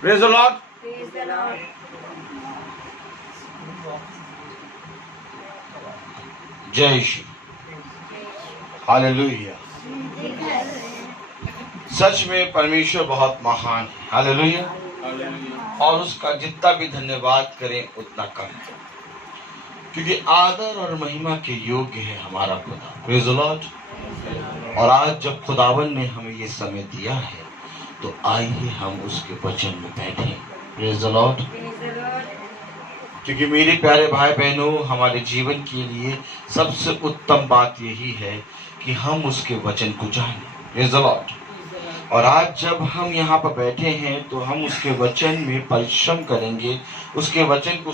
Praise the Lord. जय Shri hallelujah. सच में परमेश्वर बहुत महान है। हालेलुया। और उसका जितना भी धन्यवाद करें उतना कम है, क्योंकि आदर और महिमा के योग्य है हमारा खुदा। Praise the Lord. और आज जब खुदावन ने हमें ये समय दिया है तो आइए हम उसके वचन में बैठें। Praise the Lord. क्योंकि मेरे प्यारे भाई बहनों, हमारे जीवन के लिए सबसे उत्तम बात यही है कि हम उसके वचन को जानें। Praise the Lord. और आज जब हम यहाँ पर बैठे हैं तो हम उसके वचन में परिश्रम करेंगे, उसके वचन को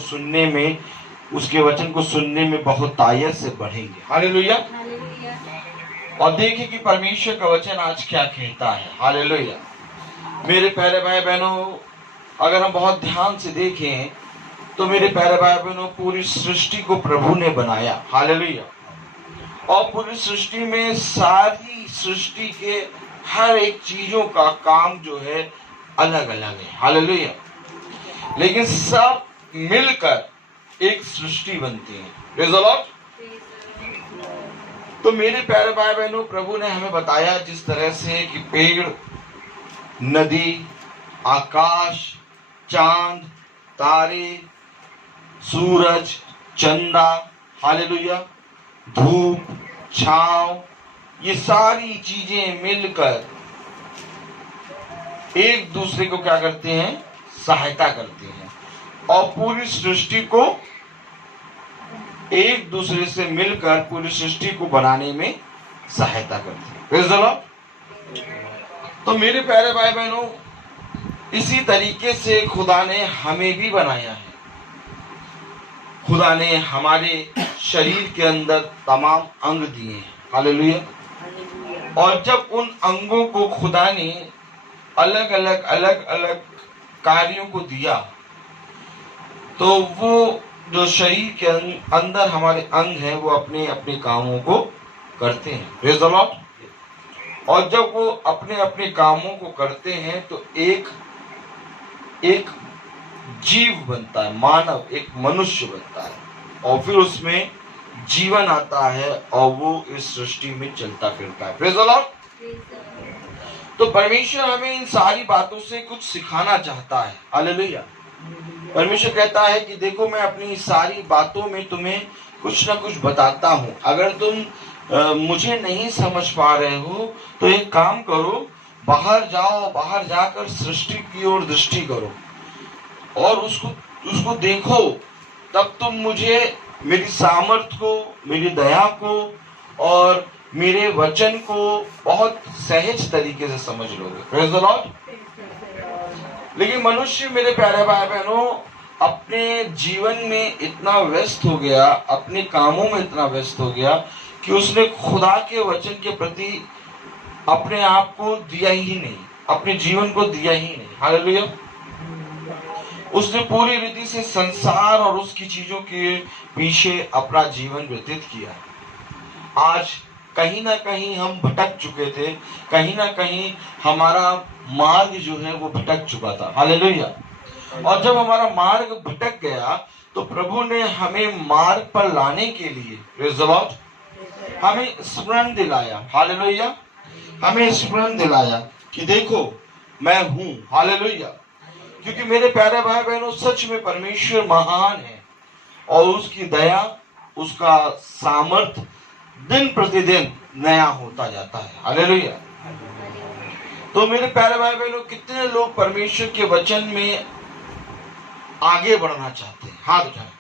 सुनने में बहुत आयत से बढ़ेंगे। हालेलुया। और देखिए कि परमेश्वर का वचन आज क्या कहता है। हालेलुया। मेरे प्यारे भाई बहनों, अगर हम बहुत ध्यान से देखें तो मेरे प्यारे भाई बहनों, पूरी सृष्टि को प्रभु ने बनाया। हालेलुया। और पूरी सृष्टि में सारी सृष्टि के हर एक चीजों का काम जो है अलग अलग है। हालेलुया। लेकिन सब मिलकर एक सृष्टि बनती है। Praise the Lord. तो मेरे प्यारे भाई बहनों, प्रभु ने हमें बताया जिस तरह से कि पेड़, नदी, आकाश, चांद, तारे, सूरज, चंदा, हालेलुया, धूप, छांव, ये सारी चीजें मिलकर एक दूसरे को क्या करते हैं? सहायता करते हैं और पूरी सृष्टि को एक दूसरे से मिलकर पूरी सृष्टि को बनाने में सहायता करते हैं। Praise the Lord. तो मेरे प्यारे भाई बहनों, इसी तरीके से खुदा ने हमें भी बनाया है। खुदा ने हमारे शरीर के अंदर तमाम अंग दिए हैं। हालेलुया। और जब उन अंगों को खुदा ने अलग अलग कार्यों को दिया तो वो जो शरीर के अंदर हमारे अंग हैं वो अपने अपने कामों को करते हैं। Praise the Lord. और जब वो अपने अपने कामों को करते हैं तो एक जीव बनता है, मानव, एक मनुष्य बनता है और फिर उसमें जीवन आता है और वो इस सृष्टि में चलता फिरता है। Praise the Lord. तो परमेश्वर हमें इन सारी बातों से कुछ सिखाना चाहता है। हालेलुया। परमेश्वर कहता है कि देखो, मैं अपनी सारी बातों में तुम्हें कुछ ना कुछ बताता हूं। अगर तुम मुझे नहीं समझ पा रहे हो तो एक काम करो, बाहर जाओ, बाहर जाकर सृष्टि की ओर दृष्टि करो और उसको देखो, तब तुम मुझे, मेरी सामर्थ को, मेरी दया को और मेरे वचन को बहुत सहज तरीके से समझ लोगे। Praise the Lord. लेकिन मनुष्य, मेरे प्यारे भाई बहनों, अपने जीवन में इतना व्यस्त हो गया, अपने कामों में इतना व्यस्त हो गया कि उसने खुदा के वचन के प्रति अपने आप को दिया ही नहीं, अपने जीवन को दिया ही नहीं। हालेलुया। उसने पूरी रीति से संसार और उसकी चीजों के पीछे अपना जीवन व्यतीत किया। आज कहीं ना कहीं हम भटक चुके थे, कहीं ना कहीं हमारा मार्ग जो है वो भटक चुका था। हालेलुया। और जब हमारा मार्ग भटक गया तो प्रभु ने हमें मार्ग पर लाने के लिए, प्रेज़ द लॉर्ड, हमें स्मरण दिलाया। हालेलुया। हमें स्मरण दिलाया कि देखो मैं हूं। हालेलुया। क्योंकि मेरे प्यारे भाई बहनों, सच में परमेश्वर महान है और उसकी दया, उसका सामर्थ दिन प्रतिदिन नया होता जाता है। हालेलुया। तो मेरे प्यारे भाई बहनों, कितने लोग परमेश्वर के वचन में आगे बढ़ना चाहते हैं? हाथ उठाएं।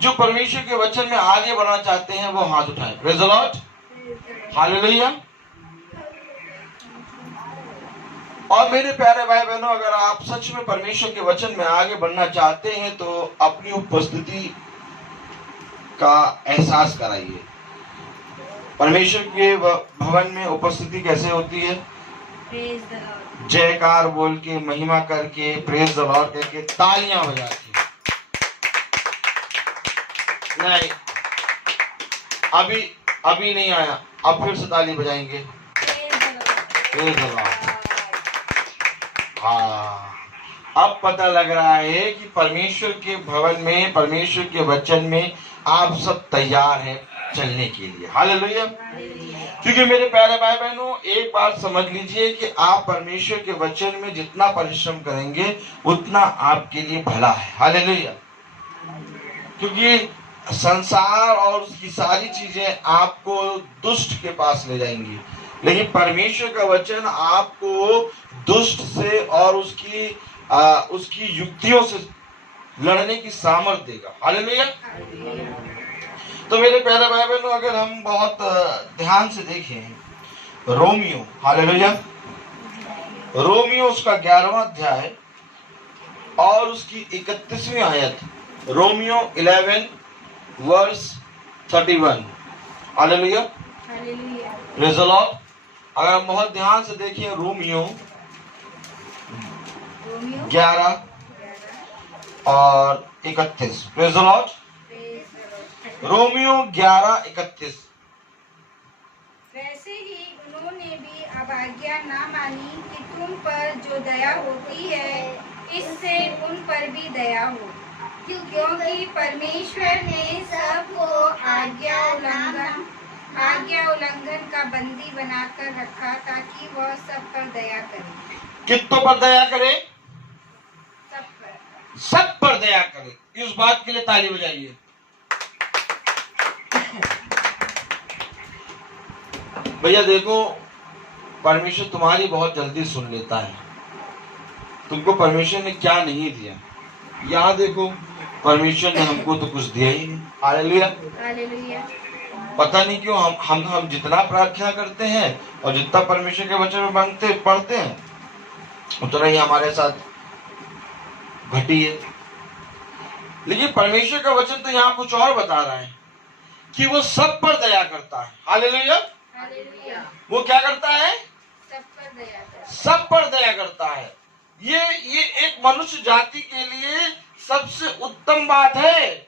जो परमेश्वर के वचन में आगे बढ़ना चाहते हैं वो हाथ उठाएं। Praise the Lord. हालेलुया। और मेरे प्यारे भाई बहनों, अगर आप सच में परमेश्वर के वचन में आगे बढ़ना चाहते हैं तो अपनी उपस्थिति का एहसास कराइए। परमेश्वर के भवन में उपस्थिति कैसे होती है? जयकार बोल के, महिमा करके, प्रेज द लॉर्ड करके, तालियां बजा के। नहीं, अभी नहीं आया, अब फिर से ताली बजाएंगे। Praise the Lord. हाँ, अब पता लग रहा है कि परमेश्वर के भवन में, परमेश्वर के वचन में आप सब तैयार हैं चलने के लिए। हालेलुया। क्योंकि मेरे प्यारे भाई बहनों, एक बात समझ लीजिए कि आप परमेश्वर के वचन में जितना परिश्रम करेंगे उतना आपके लिए भला है। हालेलुया। क्योंकि संसार और उसकी सारी चीजें आपको दुष्ट के पास ले जाएंगी, लेकिन परमेश्वर का वचन आपको दुष्ट से और उसकी युक्तियों से लड़ने की सामर्थ्य देगा। हालेलुया। तो मेरे प्यारे भाई बहनों, अगर हम बहुत ध्यान से देखें रोमियो, हालेलुया, रोमियो उसका 11वां अध्याय और उसकी 31वीं आयत, Romans 11 verse 31। Hallelujah, praise the Lord. अगर हम बहुत ध्यान से देखें रोमियो 11 और 31, प्रेज़ द लॉर्ड। रोमियो 11:31। वैसे ही उन्होंने भी अब आज्ञा ना मानी कि तुम पर जो दया होती है इससे उन पर भी दया हो, क्योंकि परमेश्वर ने सबको आज्ञा उल्लंघन का बंदी बनाकर रखा ताकि वह सब पर दया करे। कितनों पर दया करे? सब पर दया करे। इस बात के लिए ताली बजाइए। भैया देखो, परमेश्वर तुम्हारी बहुत जल्दी सुन लेता है। तुमको परमेश्वर ने क्या नहीं दिया, यहाँ देखो, परमेश्वर ने हमको तो कुछ दिया ही नहीं। हालेलुया। पता नहीं क्यों हम जितना प्रार्थना करते हैं और जितना परमेश्वर के वचन में पढ़ते हैं उतना ही हमारे साथ घटी है। लेकिन परमेश्वर का वचन तो यहाँ कुछ और बता रहा है कि वो सब पर दया करता है। हालेलुया। वो क्या करता है? सब पर दया करता है। ये एक मनुष्य जाति के लिए सबसे उत्तम बात है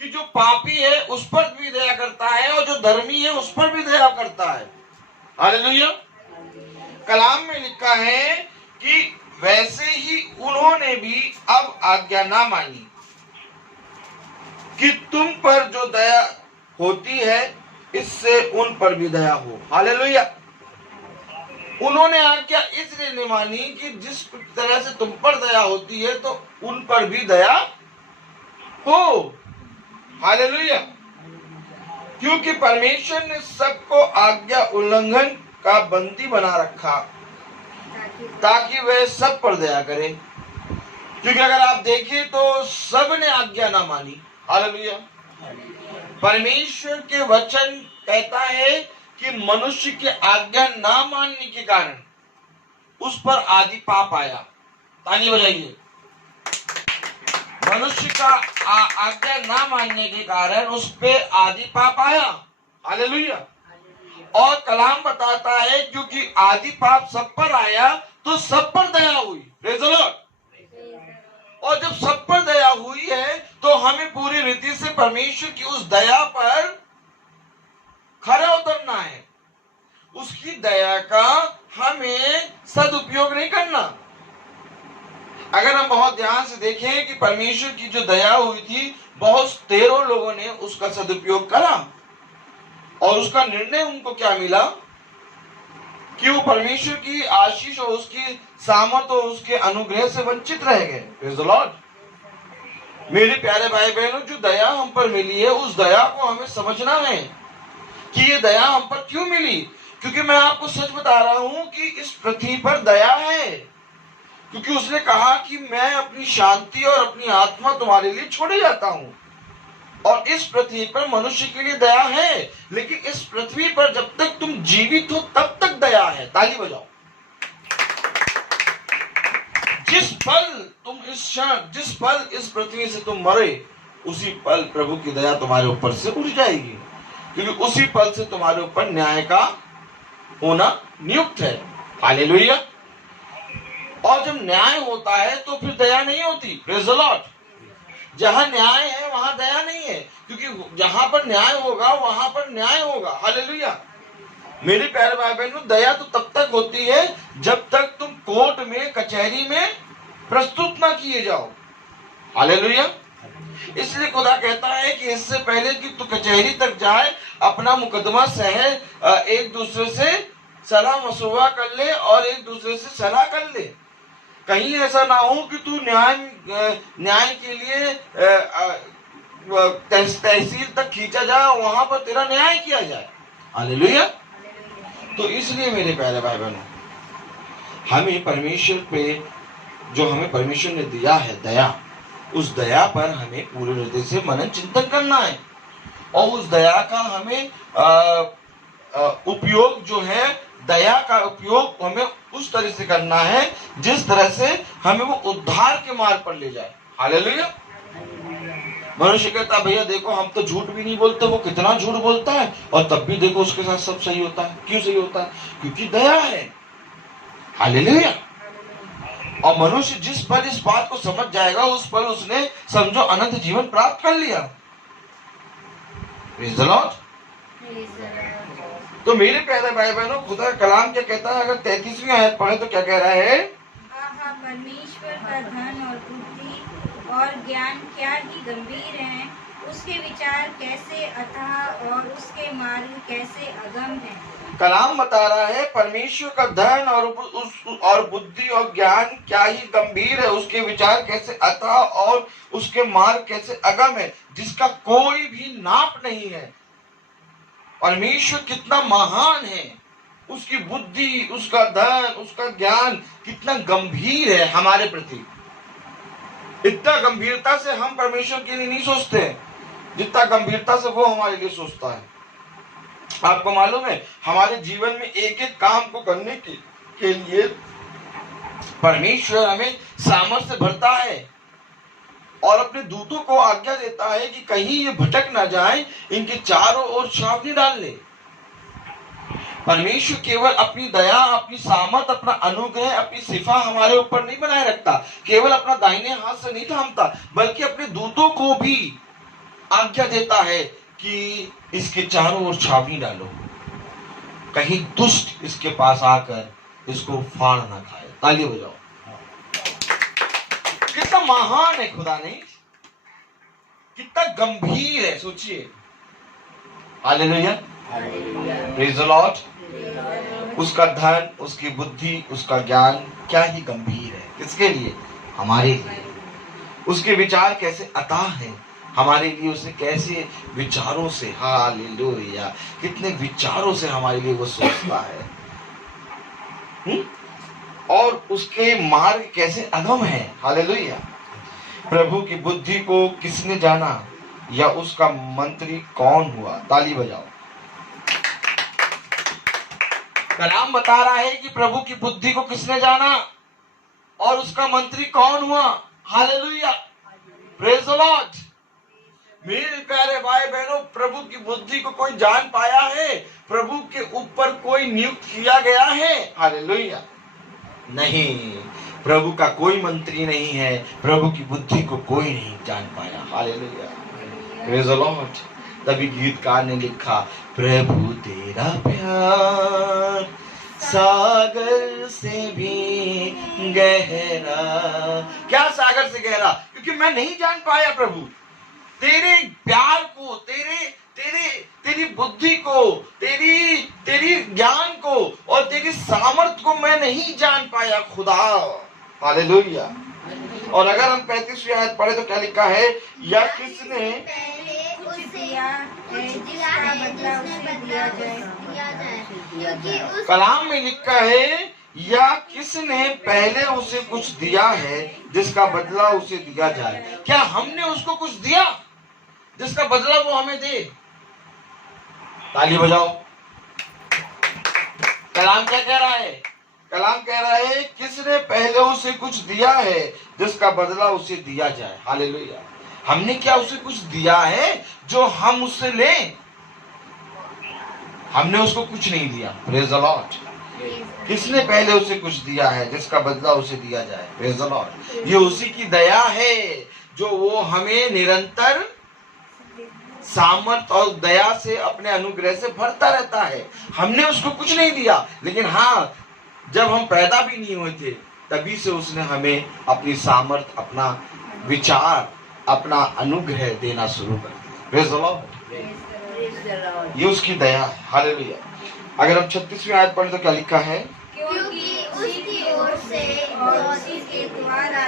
कि जो पापी है उस पर भी दया करता है और जो धर्मी है उस पर भी दया करता है। हालेलुया। कलाम में लिखा है कि वैसे ही उन्होंने भी अब आज्ञा ना मानी कि तुम पर जो दया होती है इससे उन पर भी दया हो। हालेलुया। उन्होंने आज्ञा इसलिए नहीं मानी कि जिस तरह से तुम पर दया होती है तो उन पर भी दया हो। हालेलुया। क्योंकि परमेश्वर ने सबको आज्ञा उल्लंघन का बंदी बना रखा ताकि वह सब पर दया करे। क्योंकि अगर आप देखें तो सब ने आज्ञा ना मानी। हालेलुया। परमेश्वर के वचन कहता है कि मनुष्य के आज्ञा ना मानने के कारण उस पर आदि पाप आया। ताली बजाइए। मनुष्य का आज्ञा ना मानने के कारण उस पे आदि पाप आया। हालेलुया। और कलाम बताता है क्योंकि आदि पाप सब पर आया तो सब पर दया हुई। Praise the Lord. और जब सब पर दया हुई है तो हमें पूरी रीति से परमेश्वर की उस दया पर खरा उतरना है। उसकी दया का हमें सदुपयोग नहीं करना। अगर हम बहुत ध्यान से देखें कि परमेश्वर की जो दया हुई थी, बहुत 13 लोगों ने उसका सदुपयोग करा और उसका निर्णय उनको क्या मिला कि वो परमेश्वर की आशीष और उसकी सामर्थ और उसके अनुग्रह से वंचित रह गए। Praise the Lord. मेरे प्यारे भाई बहनों, जो दया हम पर मिली है उस दया को हमें समझना है कि ये दया हम पर क्यों मिली। क्योंकि मैं आपको सच बता रहा हूं कि इस पृथ्वी पर दया है, क्योंकि उसने कहा कि मैं अपनी शांति और अपनी आत्मा तुम्हारे लिए छोड़े जाता हूं। और इस पृथ्वी पर मनुष्य के लिए दया है, लेकिन इस पृथ्वी पर जब तक तुम जीवित हो तब तक दया है। ताली बजाओ। जिस पल इस पृथ्वी से तुम मरे उसी पल प्रभु की दया तुम्हारे ऊपर से उठ जाएगी, क्योंकि उसी पल से तुम्हारे ऊपर न्याय का होना नियुक्त है। हालेलुया। और जब न्याय होता है तो फिर दया नहीं होती। Praise the Lord. जहां न्याय है वहां दया नहीं है, क्योंकि जहां पर न्याय होगा वहां पर न्याय होगा। हालेलुया। मेरे प्यारे भाई बहनों, दया तो तब तक होती है जब तक तुम कोर्ट में, कचहरी में प्रस्तुत ना किए जाओ। हालेलुया। इसलिए खुदा कहता है कि इससे पहले कि तू कचहरी तक जाए, अपना मुकदमा सहे, एक दूसरे से सलाह मशवरा कर ले और एक दूसरे से सलाह कर ले। कहीं ऐसा ना हो कि तू न्याय के लिए तहसील तक खींचा जाए, वहां पर तेरा न्याय किया जाए। हालेलुया। तो इसलिए मेरे प्यारे भाई बहनों, हमें परमेश्वर पे, जो हमें परमेश्वर ने दिया है दया, उस दया पर हमें पूरे हृदय से मनन चिंतन करना है और उस दया का हमें उपयोग जो है, दया का उपयोग हमें उस तरह से करना है जिस तरह से हमें वो उद्धार के मार्ग पर ले जाए। हालेलुया। मनुष्य कहता भैया देखो हम तो झूठ भी नहीं बोलते, वो कितना झूठ बोलता है और तब भी देखो उसके साथ सब सही होता है। क्यों सही होता है? क्योंकि दया है। हालेलुया। और मनुष्य जिस पर इस बात को समझ जाएगा, उस पर उसने समझो अनंत जीवन प्राप्त कर लिया। Praise the Lord. तो मेरे प्यारे भाई बहनों, खुदा का कलाम क्या कहता है? अगर 33वीं आयत पढ़े तो क्या कह रहा है? परमेश्वर का धन और बुद्धि और ज्ञान क्या ही गंभीर है, उसके विचार कैसे अथाह और उसके मार्ग कैसे अगम है। कलाम बता रहा है परमेश्वर का धन और बुद्धि और ज्ञान क्या ही गंभीर है, उसके विचार कैसे अथाह और उसके मार्ग कैसे अगम है, जिसका कोई भी नाप नहीं है। परमेश्वर कितना महान है, उसकी बुद्धि, उसका धन, उसका ज्ञान कितना गंभीर है हमारे प्रति। इतना गंभीरता से हम परमेश्वर के लिए नहीं सोचते जितना गंभीरता से वो हमारे लिए सोचता है। आपको मालूम है, हमारे जीवन में एक एक काम को करने के लिए परमेश्वर हमें सामर्थ्य भरता है और अपने दूतों को आज्ञा देता है कि कहीं ये भटक ना जाए, इनके चारों ओर छावनी डाल ले। परमेश्वर केवल अपनी दया, अपनी सामर्थ, अपना अनुग्रह, अपनी सिफा हमारे ऊपर नहीं बनाए रखता, केवल अपना दाहिने हाथ से नहीं थामता, बल्कि अपने दूतों को भी आज्ञा देता है कि इसके चारों ओर छावनी डालो, कहीं दुष्ट इसके पास आकर इसको फाड़ ना खाए। ताली बजाओ। कितना महान है खुदा, नहीं? कितना गंभीर है, सोचिए। हालेलुया। Praise the Lord. उसका धन, उसकी बुद्धि, उसका ज्ञान क्या ही गंभीर है। किसके लिए? हमारे लिए। उसके विचार कैसे अथाह है हमारे लिए, उसे कैसे विचारों से, हालेलुया, कितने विचारों से हमारे लिए वो सोचता है। और उसके मार्ग कैसे अगम है। हालेलुया। प्रभु की बुद्धि को किसने जाना, या उसका मंत्री कौन हुआ? ताली बजाओ। कलाम बता रहा है कि प्रभु की बुद्धि को किसने जाना और उसका मंत्री कौन हुआ। हालेलुया। Praise the Lord. मेरे प्यारे भाई बहनों, प्रभु की बुद्धि को कोई जान पाया है? प्रभु के ऊपर कोई नियुक्त किया गया है? हालेलुया। नहीं, प्रभु का कोई मंत्री नहीं है, प्रभु की बुद्धि को कोई नहीं जान पाया। हालेलुया। Praise the Lord. तभी गीतकार ने लिखा, प्रभु तेरा प्यार सागर से भी गहरा। क्या सागर से गहरा? क्योंकि मैं नहीं जान पाया प्रभु तेरे प्यार को, तेरी बुद्धि को, तेरी ज्ञान को और तेरी सामर्थ को मैं नहीं जान पाया खुदा। हालेलुया। और अगर हम 35वीं आयत पढ़े तो क्या लिखा है? या किसने कलाम में लिखा है, या किसने पहले उसे कुछ दिया है जिसका बदला उसे दिया जाए। क्या हमने उसको कुछ दिया जिसका बदला वो हमें दे? ताली बजाओ। कलाम क्या कह रहा है? कलाम कह रहा है किसने पहले उसे कुछ दिया है जिसका बदला उसे दिया जाए। हालेलुया। हमने क्या उसे कुछ दिया है जो हम उससे लें? हमने उसको कुछ नहीं दिया। Praise the Lord. किसने पहले उसे कुछ दिया है जिसका बदला उसे दिया जाए। Praise the Lord. ये उसी की दया है जो वो हमें निरंतर सामर्थ और दया से, अपने अनुग्रह से भरता रहता है। हमने उसको कुछ नहीं दिया, लेकिन हाँ, जब हम पैदा भी नहीं हुए थे तभी से उसने हमें अपनी सामर्थ, अपना विचार, अपना अनुग्रह देना शुरू कर दिया। Praise the Lord. ये उसकी दया है। हालेलुया। अगर हम 36वीं आयत पढ़ें तो क्या लिखा है? क्योंकि उसकी ओर से और उसी के द्वारा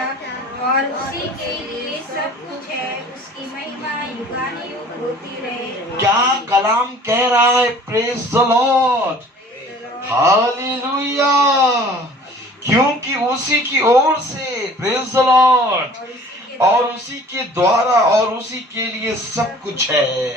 और उसी के लिए सब कुछ है, उसकी महिमा युगानुयुग होती रहे। क्या कलाम कह रहा है? Praise the Lord. हालेलुया। क्योंकि उसी की ओर से, प्रेज़ द लॉर्ड, और उसी के द्वारा और उसी के लिए सब कुछ है।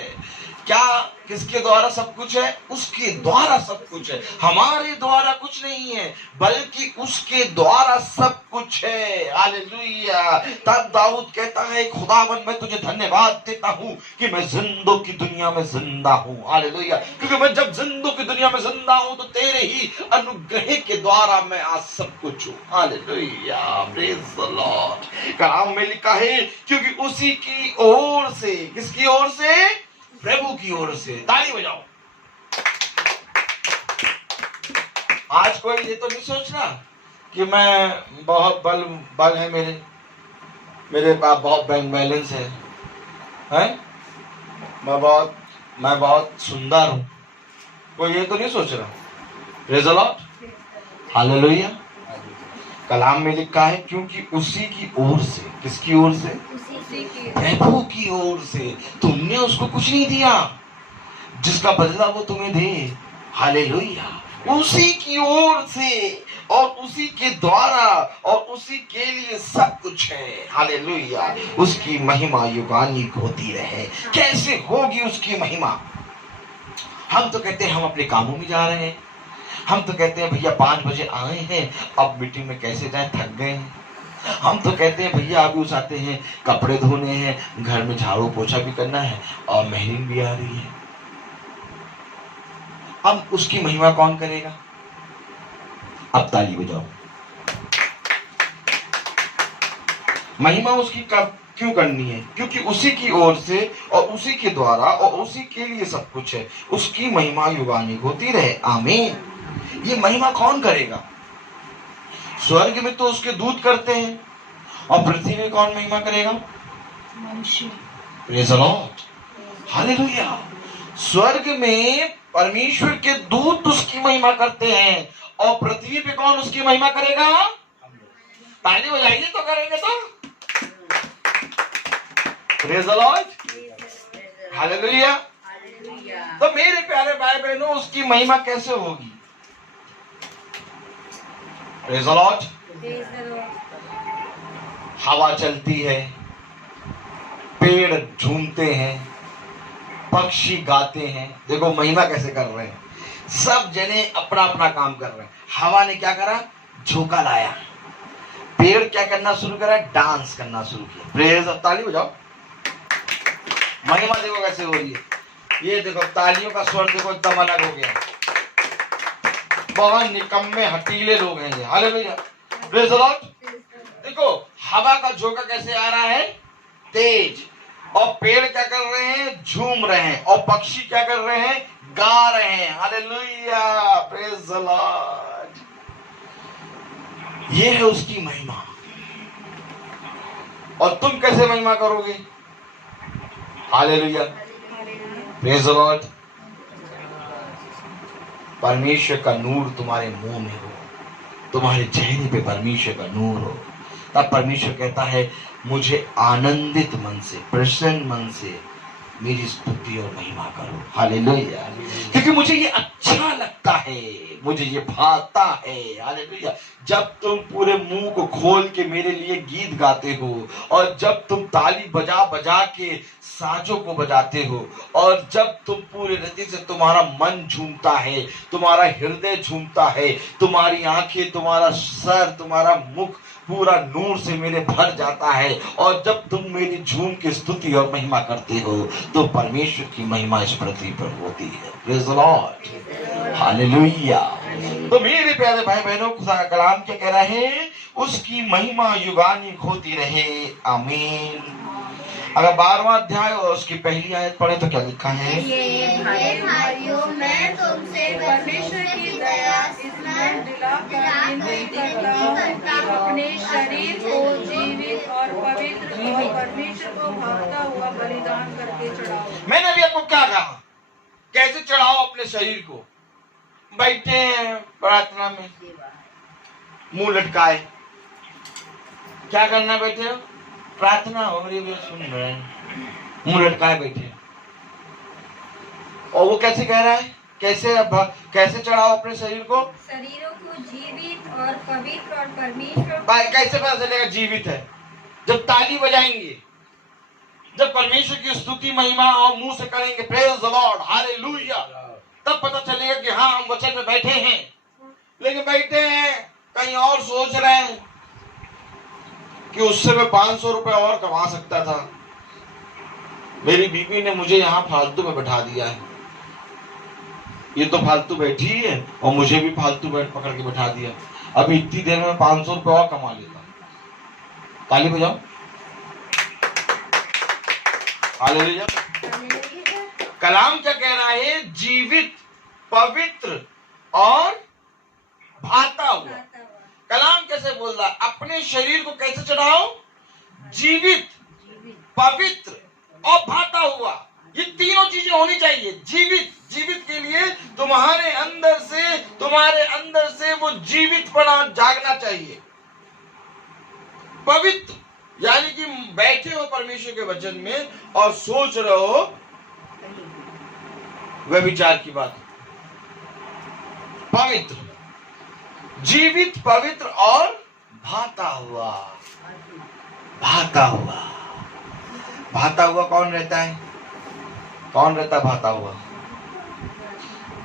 क्या? किसके द्वारा सब कुछ है? उसके द्वारा सब कुछ है। हमारे द्वारा कुछ नहीं है, बल्कि उसके द्वारा सब कुछ है। हालेलुया। तब दाऊद कहता है, खुदावन मैं तुझे धन्यवाद देता हूँ कि मैं जिंदों की दुनिया में जिंदा हूँ। हालेलुया। क्योंकि मैं जब जिंदों की दुनिया में जिंदा हूँ तो तेरे ही अनुग्रह के द्वारा मैं आज सब कुछ हूँ। हालेलुया। Praise the Lord. कलाम में लिखा है, क्योंकि उसी की ओर से, किसकी ओर से? प्रभु की ओर से। ताली बजाओ। आज कोई ये तो नहीं सोच रहा कि मैं बहुत बल है, मेरे पास बहुत बैंक बैलेंस है, मैं बहुत सुंदर हूं। कोई ये तो नहीं सोच रहा। Praise the Lord. हालेलुया। कलाम में लिखा है, क्योंकि उसी की ओर से, किसकी ओर से? प्रभु की ओर से। तुमने उसको कुछ नहीं दिया जिसका बदला वो तुम्हें दे। हालेलुया। उसी की ओर से और उसी के द्वारा और उसी के लिए सब कुछ है। हालेलुया। उसकी महिमा युगानुयुग होती रहे। कैसे होगी उसकी महिमा? हम तो कहते हैं हम अपने कामों में जा रहे हैं, हम तो कहते हैं भैया 5 बजे आए हैं, अब मीटिंग में कैसे जाएं, थक गए हैं। हम तो कहते हैं भैया अभी उस आते हैं, कपड़े धोने हैं, घर में झाड़ू पोछा भी करना है और महरीन भी आ रही है। अब उसकी महिमा कौन करेगा? अब ताली बजाओ। महिमा उसकी कब क्यों करनी है? क्योंकि उसी की ओर से और उसी के द्वारा और उसी के लिए सब कुछ है। उसकी महिमा युगानुयुग होती रहे। आमीन। ये महिमा कौन करेगा? स्वर्ग में तो उसके दूत करते हैं, और पृथ्वी में कौन महिमा करेगा? मनुष्य। Praise the Lord. हालेलुया। स्वर्ग में परमेश्वर के दूत उसकी महिमा करते हैं, और पृथ्वी पे कौन उसकी महिमा करेगा? ताली बजाइए तो करेंगे तो। Praise the Lord. हालेलुया। तो मेरे प्यारे भाई बहनों, उसकी महिमा कैसे होगी? Praise the Lord. हवा चलती है, पेड़ झूमते हैं, पक्षी गाते हैं। देखो महिमा कैसे कर रहे हैं। सब जने अपना अपना काम कर रहे हैं। हवा ने क्या करा? झोंका लाया। पेड़ क्या करना शुरू करा? डांस करना शुरू किया। प्रेज़। ताली बजाओ। महिमा देखो कैसे हो रही है। ये देखो तालियों का स्वर देखो एकदम अलग हो गया। बहुत निकम्मे हटीले लोग हैं ये। हालेलुया। Praise the Lord. देखो हवा का झोंका कैसे आ रहा है? तेज। और पेड़ क्या कर रहे हैं? झूम रहे हैं। और पक्षी क्या कर रहे हैं? गा रहे हैं। हालेलुया। Praise the Lord. ये है उसकी महिमा। और तुम कैसे महिमा करोगे? हालेलुया। Praise the Lord. परमेश्वर का नूर तुम्हारे मुंह में हो, तुम्हारे चेहरे पे परमेश्वर का नूर हो, तब परमेश्वर कहता है मुझे आनंदित मन से, प्रसन्न मन से मेरी स्तुति और महिमा करो। हालेलुया। क्योंकि मुझे ये अच्छा लगता है, मुझे ये भाता है। हालेलुया। जब तुम पूरे मुंह को खोल के मेरे लिए गीत गाते हो, और जब तुम ताली बजा बजा के साजों को बजाते हो, और जब तुम पूरे हृदय से, तुम्हारा मन झूमता है, तुम्हारा हृदय झूमता है, तुम्हारी आंखें, तुम्हारा सर, तुम्हारा मुख पूरा नूर से मेरे भर जाता है, और जब तुम मेरी झूम की स्तुति और महिमा करते हो तो परमेश्वर की महिमा इस पृथ्वी पर होती है। Praise the Lord. हालेलुया। तो मेरे प्यारे भाई बहनों, खुदा का कलाम क्या कह रहा है? उसकी महिमा युगानुयुग होती रहे। आमीन। अगर 12वां अध्याय और उसकी पहली आयत पढ़े तो क्या लिखा है? ये भाइयों, मैं तुमसे परमेश्वर की दया स्मरण दिला अपने शरीर को जीवित और पवित्र और परमेश्वर को भावता हुआ बलिदान करके चढ़ाओ। मैंने अभी आपको क्या कहा, कैसे चढ़ाओ अपने शरीर को। बैठे हैं प्रार्थना में, मुंह लटकाए, क्या करना, बैठे हो प्रार्थना हो रही है, सुन रहे हैं, मुंह लटकाए बैठे। और वो कैसे कह रहा है, कैसे चढ़ाओ अपने शरीर को, शरीरों को जीवित और पवित्र और परमेश्वर कैसे पता चलेगा जीवित है, जब ताली बजाएंगे, जब परमेश्वर की स्तुति महिमा और मुंह से करेंगे प्रेज द लॉर्ड हालेलुया, तब पता चलेगा कि हाँ हम वचन में बैठे हैं। लेकिन बैठे हैं कहीं और, सोच रहे हैं कि उससे मैं 500 रुपए और कमा सकता था, मेरी बीवी ने मुझे यहाँ फालतू में बैठा दिया है, ये तो फालतू बैठी है और मुझे भी फालतू पकड़ के बैठा दिया, अभी इतनी देर में 500 रुपए और कमा लेता। ताली बजाओ हालेलुया। कलाम क्या कह रहा है, जीवित पवित्र और भाता हुआ। कलाम कैसे बोल रहा है, अपने शरीर को कैसे चढ़ाओ, जीवित पवित्र और भाता हुआ। ये तीनों चीजें होनी चाहिए। जीवित के लिए तुम्हारे अंदर से वो जीवितपना जागना चाहिए। पवित्र यानी कि बैठे हो परमेश्वर के वचन में और सोच रहे हो व्यभिचार की बात। पवित्र, जीवित, पवित्र और भाता हुआ। भाता हुआ, भाता हुआ कौन रहता है, कौन रहता है भाता हुआ?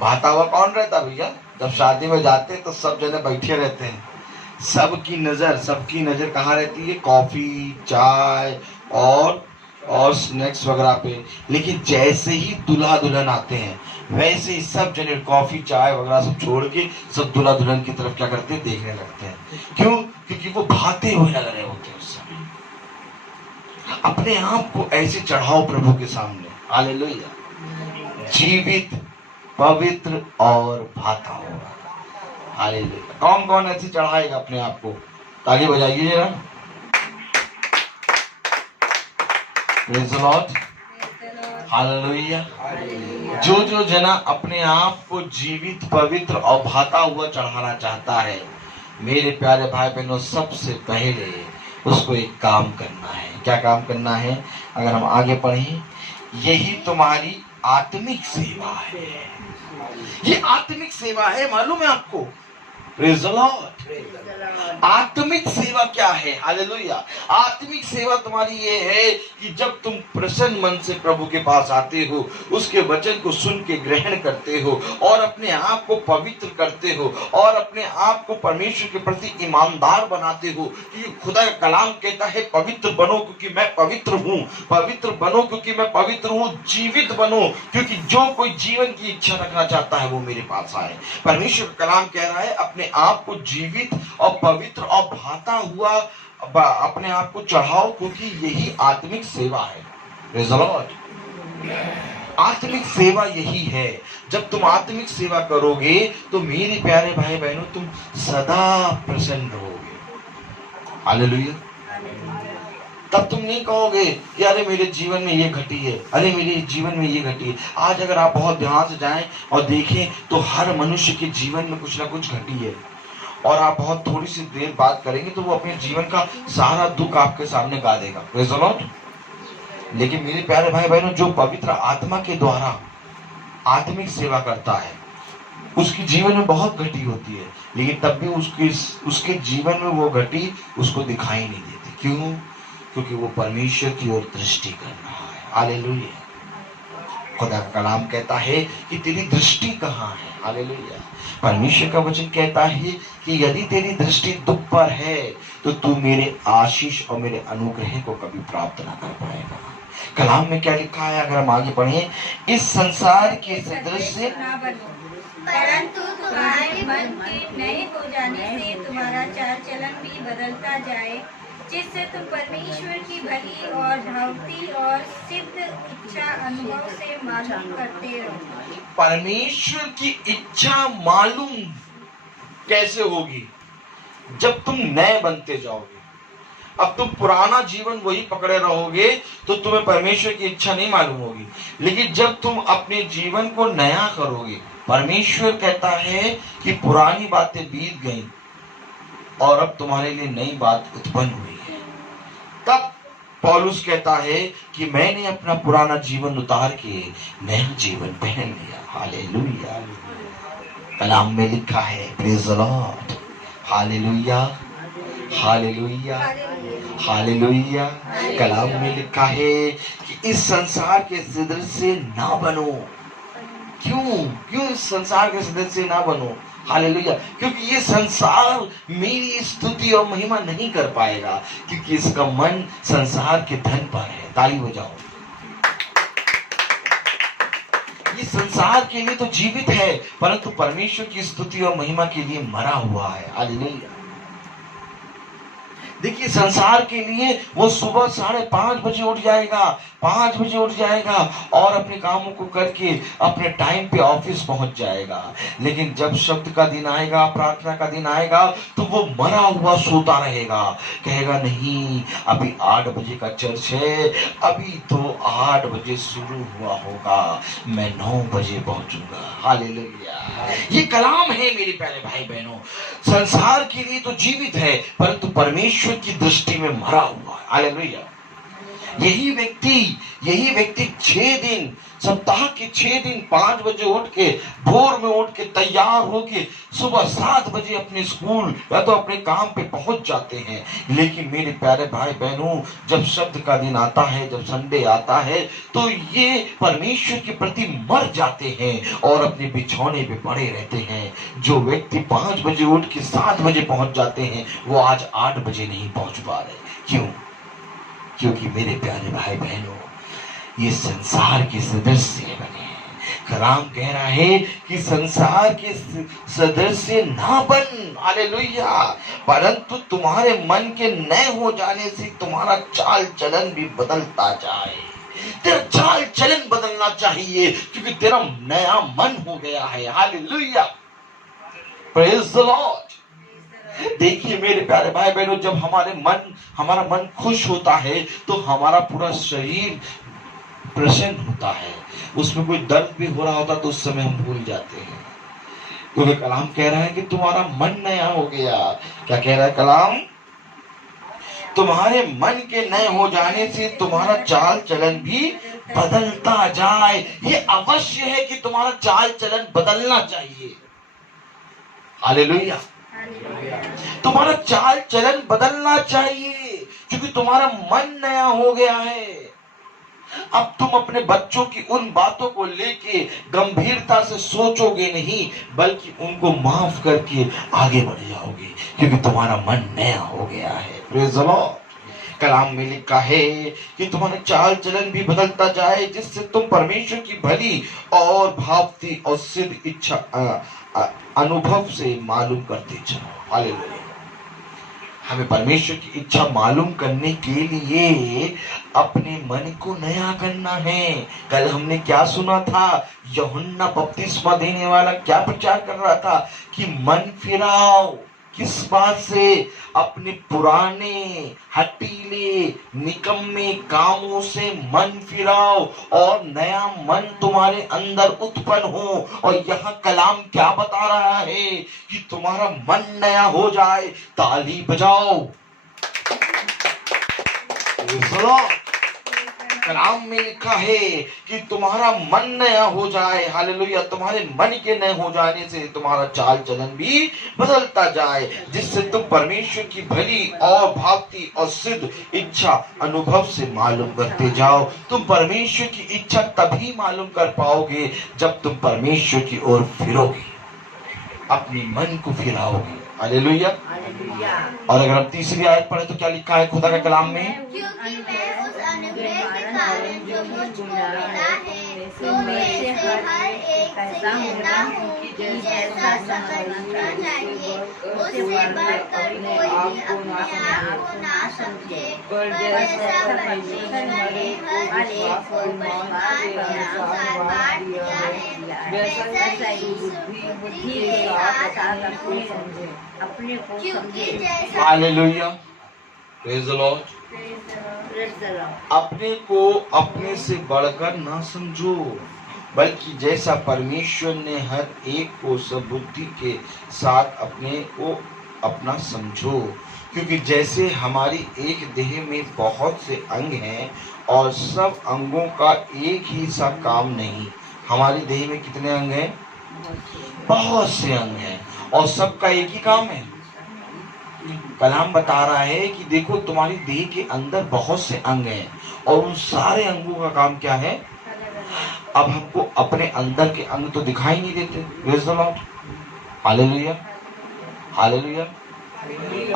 भाता हुआ कौन रहता भैया? जब शादी में जाते तो सब जने बैठे रहते हैं, सबकी नजर कहाँ रहती है, कॉफी चाय और स्नैक्स वगैरह पे। लेकिन जैसे ही दूल्हा दुल्हन आते हैं वैसे ही सब जने कॉफी चाय वगैरह सब छोड़ के सब दूल्हा दुल्हन की तरफ क्या करते हैं, देखने लगते हैं। क्यों? क्योंकि वो भाते हुए लग रहे होते हैं उस समय। अपने आप को ऐसे चढ़ाओ प्रभु के सामने, हालेलुया, जीवित पवित्र और भाता हुआ। हालेलुया। कौन कौन ऐसे चढ़ाएगा अपने आप को? ताली बजाइए जरा। Praise the Lord, hallelujah. जो जना अपने आप को जीवित पवित्र और भाता हुआ चढ़ाना चाहता है, मेरे प्यारे भाई बहनों, सबसे पहले उसको एक काम करना है। क्या काम करना है? अगर हम आगे पढ़ें, यही तुम्हारी आत्मिक सेवा है। ये आत्मिक सेवा है, मालूम है आपको? Praise the Lord. आत्मिक सेवा क्या है? हालेलुया। आत्मिक सेवा तुम्हारी ये है कि जब तुम प्रसन्न मन से प्रभु के पास आते हो, उसके वचन को सुन के ग्रहण करते हो और अपने आप को पवित्र करते हो और अपने आप को परमेश्वर के प्रति ईमानदार बनाते हो। क्योंकि खुदा का कलाम कहता है पवित्र बनो क्योंकि मैं पवित्र हूँ, पवित्र बनो क्योंकि मैं पवित्र हूँ, जीवित बनो क्योंकि जो कोई जीवन की इच्छा रखना चाहता है वो मेरे पास आए। परमेश्वर का कलाम कह रहा है अपने आप को जीवित और पवित्र और भाता हुआ अपने आप को चढ़ाओ, क्योंकि यही आत्मिक सेवा है। Praise the Lord. आत्मिक सेवा यही है। जब तुम आत्मिक सेवा करोगे तो मेरे प्यारे भाई बहनों, तुम सदा प्रसन्न रहोगे। हालेलुया। तब तुम नहीं कहोगे कि अरे मेरे जीवन में ये घटी है, अरे मेरे जीवन में ये घटी है। आज अगर आप बहुत ध्यान से जाएं और देखें तो हर मनुष्य के जीवन में कुछ ना कुछ घटी है, और आप बहुत थोड़ी सी देर बात करेंगे तो वो अपने जीवन का सारा दुख आपके सामने गा देगा। Praise the Lord. लेकिन मेरे प्यारे भाई बहनों, जो पवित्र आत्मा के द्वारा आत्मिक सेवा करता है उसके जीवन में बहुत घटी होती है, लेकिन तब भी उसके जीवन में वो घटी उसको दिखाई नहीं देती। क्यों? क्योंकि वो परमेश्वर की ओर दृष्टि कर रहा है। हालेलुया। खुदा का कलाम कहता है कि तेरी दृष्टि कहाँ है। हालेलुया। परमेश्वर का वचन कहता है कि यदि तेरी दृष्टि दुख पर है तो तू मेरे आशीष और मेरे अनुग्रह को कभी प्राप्त ना कर पाएगा। कलाम में क्या लिखा है? अगर हम आगे पढ़ें, इस संसार के सदृश ना बनो, परंतु तुम्हारे मन के नए हो जाने से तुम्हारा चाल चलन भी बदलता जाए, जिससे तुम परमेश्वर की भली और भावती और सिद्ध इच्छा अनुभव से मालूम करते रहो। परमेश्वर की इच्छा मालूम कैसे होगी? जब तुम नए बनते जाओगे। अब तुम पुराना जीवन वही पकड़े रहोगे तो तुम्हें परमेश्वर की इच्छा नहीं मालूम होगी। लेकिन जब तुम अपने जीवन को नया करोगे, परमेश्वर कहता है कि पुरानी बातें बीत गई और अब तुम्हारे लिए नई बात उत्पन्न हुई है। तब पौलुस कहता है कि मैंने अपना पुराना जीवन उतार के नया जीवन पहन लिया। हालेलुया। कलाम में लिखा है, praise the Lord, hallelujah, hallelujah, hallelujah. कलाम में लिखा है कि इस संसार के सदृश ना बनो। क्यों इस संसार के सदस्य ना बनो? हालेलुया। क्योंकि ये संसार मेरी स्तुति और महिमा नहीं कर पाएगा, क्योंकि इसका मन संसार के धन पर है। ताली बजाओ। ये संसार के लिए तो जीवित है, परंतु परमेश्वर की स्तुति और महिमा के लिए मरा हुआ है। हालेलुया। देखिए, संसार के लिए वो सुबह 5:30 बजे उठ जाएगा, 5 बजे उठ जाएगा और अपने कामों को करके अपने टाइम पे ऑफिस पहुंच जाएगा। लेकिन जब शब्द का दिन आएगा, प्रार्थना का दिन आएगा, तो वो मरा हुआ सोता रहेगा। कहेगा नहीं, अभी 8 बजे का चर्च है, अभी तो 8 बजे शुरू हुआ होगा, मैं 9 बजे पहुंचूंगा। हालेलुया। ये कलाम है मेरे प्यारे भाई बहनों। संसार के लिए तो जीवित है, परंतु परमेश्वर की दृष्टि में मरा हुआ है। हालेलुया। यही व्यक्ति 6 दिन, सप्ताह के 6 दिन 5 बजे उठ के, भोर में उठ के तैयार होके सुबह 7 बजे अपने स्कूल या तो अपने काम पे पहुंच जाते हैं। लेकिन मेरे प्यारे भाई बहनों, जब शब्द का दिन आता है, जब संडे आता है, तो ये परमेश्वर के प्रति मर जाते हैं और अपने बिछौने पे पड़े रहते हैं। जो व्यक्ति 5 बजे उठ के 7 बजे पहुंच जाते हैं, वो आज 8 बजे नहीं पहुंच पा रहे। क्यों? क्योंकि मेरे प्यारे भाई बहनों, ये संसार के सदस्य बने हैं। कलाम कह रहा है कि संसार के सदस्य ना बन। हालेलुया। परंतु तुम्हारे मन के नए हो जाने से तुम्हारा चाल चलन भी बदलता जाए। तेरा चाल चलन बदलना चाहिए, क्योंकि तेरा नया मन हो गया है। हालेलुया। Praise the Lord. देखिए मेरे प्यारे भाई बहनों, जब हमारा मन खुश होता है तो हमारा पूरा शरीर प्रसन्न होता है। उसमें कोई दर्द भी हो रहा होता तो उस समय हम भूल जाते हैं, क्योंकि कलाम कह रहा है कि तुम्हारा मन नया हो गया। क्या कह रहा है कलाम? तुम्हारे मन के नए हो जाने से तुम्हारा चाल चलन भी बदलता जाए। ये अवश्य है कि तुम्हारा चाल चलन बदलना चाहिए। हालेलुया। तुम्हारा चाल चलन बदलना चाहिए, क्योंकि तुम्हारा मन नया हो गया है। अब तुम अपने बच्चों की उन बातों को लेके गंभीरता से सोचोगे नहीं, बल्कि उनको माफ करके आगे बढ़ जाओगे, क्योंकि तुम्हारा मन नया हो गया है। Praise the Lord. कलाम में लिखा है कि तुम्हारा चाल चलन भी बदलता जाए, जिससे तुम परमेश्वर की भली और भावती और सिद्ध इच्छा अनुभव से मालूम करते जाओ। हालेलुया। हमें परमेश्वर की इच्छा मालूम करने के लिए अपने मन को नया करना है। कल हमने क्या सुना था? यूहन्ना बपतिस्मा देने वाला क्या प्रचार कर रहा था कि मन फिराओ। किस बात से? अपने पुराने हटीले निकम्मे कामों से मन फिराओ और नया मन तुम्हारे अंदर उत्पन्न हो। और यहाँ कलाम क्या बता रहा है कि तुम्हारा मन नया हो जाए। ताली बजाओ। कलाम में लिखा है कि तुम्हारा मन नया हो जाए। हालेलुया। तुम्हारे मन के नए हो जाने से तुम्हारा चाल चलन भी बदलता जाए, जिससे तुम परमेश्वर की भली और भावती और सिद्ध इच्छा अनुभव से मालूम करते जाओ। तुम परमेश्वर की इच्छा तभी मालूम कर पाओगे जब तुम परमेश्वर की ओर फिरोगे, अपने मन को फिराओगे। हालेलुया। और अगर हम तीसरी आयत पढ़े तो क्या लिखा है खुदा के कलाम में? क्योंकि मैं उस अनुग्रह के कारण जो मुझको मिला है में से हर एक से कहता हूँ कि जैसा समझना चाहिए उससे बढ़कर कोई अपने आप को ना समझे, पर जैसा परमेश्वर ने हर एक को परिवार के अनुसार बांट दिया है वैसा ही बुद्धि के साथ अपने को समझे। Hallelujah, praise the Lord. अपने को अपने से बढ़कर ना समझो, बल्कि जैसा परमेश्वर ने हर एक को सब बुद्धि के साथ अपने को अपना समझो। क्योंकि जैसे हमारी एक देह में बहुत से अंग हैं और सब अंगों का एक ही सा काम नहीं। हमारी देह में कितने अंग हैं? बहुत से अंग हैं और सबका एक ही काम है। कलाम बता रहा है कि देखो तुम्हारी देह के अंदर बहुत से अंग हैं और उन सारे अंगों का काम क्या है। अब हमको अपने अंदर के अंग तो दिखाई नहीं देते। Praise the Lord, hallelujah, hallelujah.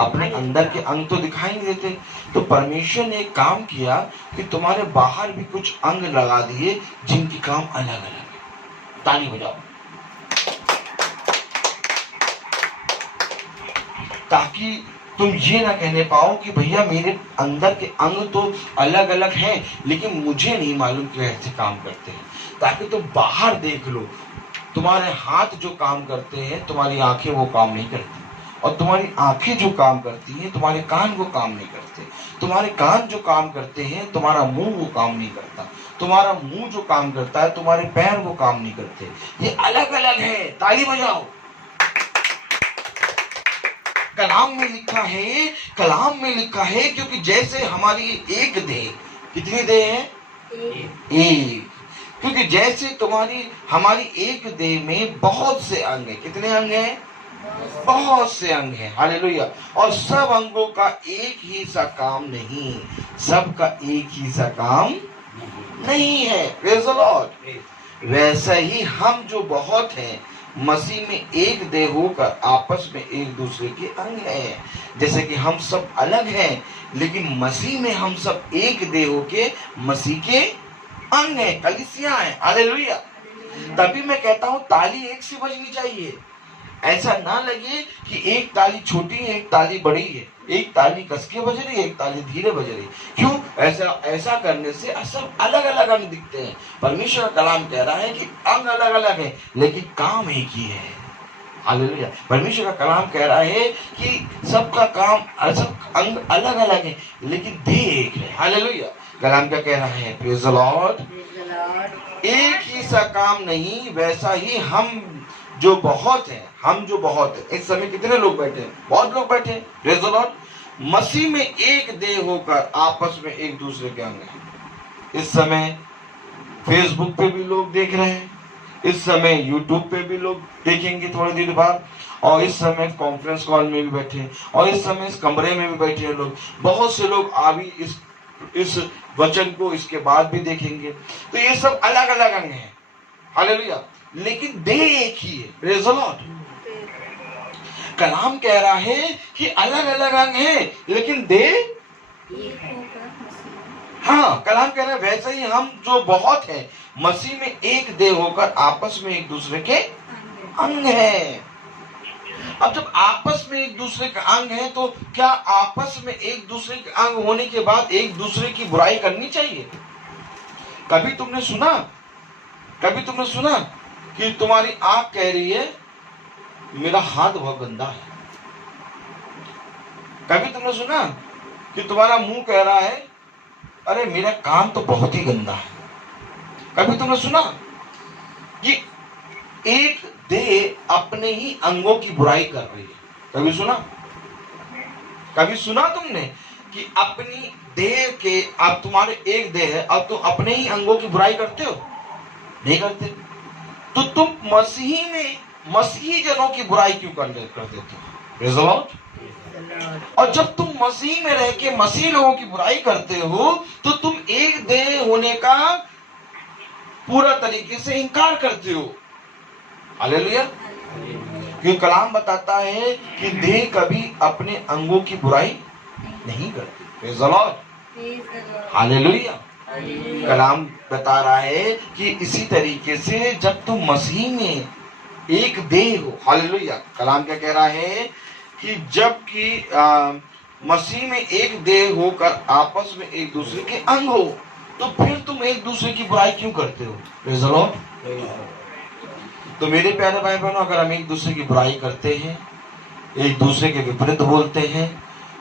अपने अंदर के अंग तो दिखाई नहीं देते, तो परमेश्वर ने एक काम किया कि तुम्हारे बाहर भी कुछ अंग लगा दिए जिनकी काम अलग अलग है। ताली बजाओ, ताकि तुम ये ना कहने पाओ कि भैया मेरे अंदर के अंग तो अलग अलग हैं लेकिन मुझे नहीं मालूम कि कैसे काम करते हैं। ताकि तुम बाहर देख लो, तुम्हारे हाथ जो काम करते हैं तुम्हारी आंखें वो काम नहीं करती, और तुम्हारी आंखें जो काम करती हैं तुम्हारे कान वो काम नहीं करते, तुम्हारे कान जो काम करते हैं तुम्हारा मुंह वो काम नहीं करता, तुम्हारा मुंह जो काम करता है तुम्हारे पैर वो काम नहीं करते। ये अलग अलग है। ताली बजाओ। कलाम में लिखा है, कलाम में लिखा है क्योंकि जैसे हमारी एक देह, कितनी देह है? एक। क्योंकि जैसे हमारी एक देह में बहुत से अंग हैं। कितने अंग हैं? बहुत से अंग हैं। हालेलुया। और सब अंगों का एक ही सा काम नहीं, सबका एक ही सा काम नहीं है। Praise the Lord. वैसा ही हम जो बहुत हैं मसीह में एक देह होकर आपस में एक दूसरे के अंग हैं। जैसे कि हम सब अलग हैं लेकिन मसीह में हम सब एक देह होके मसीह के अंग हैं, कलीसिया हैं। हालेलुया। तभी मैं कहता हूँ ताली एक सी बजनी चाहिए। ऐसा ना लगे कि एक ताली छोटी है एक ताली बड़ी है, एक ताली कस के बज रही है एक ताली धीरे बज रही है। क्यों? ऐसा करने से सब अलग अलग अंग दिखते हैं। परमेश्वर का कलाम कह रहा है कि अंग अलग अलग है लेकिन काम एक ही है। हालेलुया। परमेश्वर का कलाम कह रहा है कि सबका काम, सब अंग अलग अलग है लेकिन देह एक है। हालेलुया। कलाम क्या कह रहा है? Praise the Lord. एक ही सा काम नहीं, वैसा ही हम जो बहुत हैं, हम जो बहुत हैं। इस समय कितने लोग बैठे हैं? बहुत लोग बैठे हैं। Praise the Lord. मसीह में एक देह होकर आपस में एक दूसरे के अंग हैं। इस समय फेसबुक पे भी लोग देख रहे हैं, इस समय यूट्यूब पे भी लोग देखेंगे थोड़ी देर बाद, और इस समय कॉन्फ्रेंस कॉल में भी बैठे हैं, और इस समय इस कमरे में भी बैठे हैं लोग। बहुत से लोग अभी इस वचन को इसके बाद भी देखेंगे। तो ये सब अलग अलग अंग हैं। हालेलुया। लेकिन देह एक ही है। Praise the Lord. कलाम कह रहा है कि अलग अलग अंग हैं लेकिन देह, हाँ, कलाम कह रहा है वैसे ही हम जो बहुत हैं मसीह में एक देह होकर आपस में एक दूसरे के अंग हैं। अब जब आपस में एक दूसरे के अंग हैं तो क्या आपस में एक दूसरे के अंग होने के बाद एक दूसरे की बुराई करनी चाहिए? कभी तुमने सुना कि तुम्हारी आंख कह रही है मेरा हाथ बहुत गंदा है? कभी तुमने सुना कि तुम्हारा मुंह कह रहा है अरे मेरा कान तो बहुत ही गंदा है? कभी तुमने सुना कि एक देह अपने ही अंगों की बुराई कर रही है? कभी सुना तुमने कि अपनी देह के, अब तुम्हारे एक देह है, अब तुम अपने ही अंगों की बुराई करते हो? नहीं करते। तो तुम मसीही जनों की बुराई क्यों कर देते हो? Praise the Lord. और जब तुम मसीह में रह के मसीह लोगों की बुराई करते हो तो तुम एक देह होने का पूरा तरीके से इनकार करते हो। हालेलुया। क्योंकि कलाम बताता है कि देह कभी अपने अंगों की बुराई नहीं करती। Praise the Lord. हालेलुया। कलाम बता रहा है कि इसी तरीके से जब तुम मसीह में एक देह हो, हालेलुया। कलाम क्या कह रहा है कि जबकि मसीह में एक देह होकर आपस में एक दूसरे के अंग हो, तो फिर तुम एक दूसरे की बुराई क्यों करते हो? Praise the Lord. तो मेरे प्यारे भाई बहनों, अगर हम एक दूसरे की बुराई करते हैं, एक दूसरे के विपरीत बोलते हैं,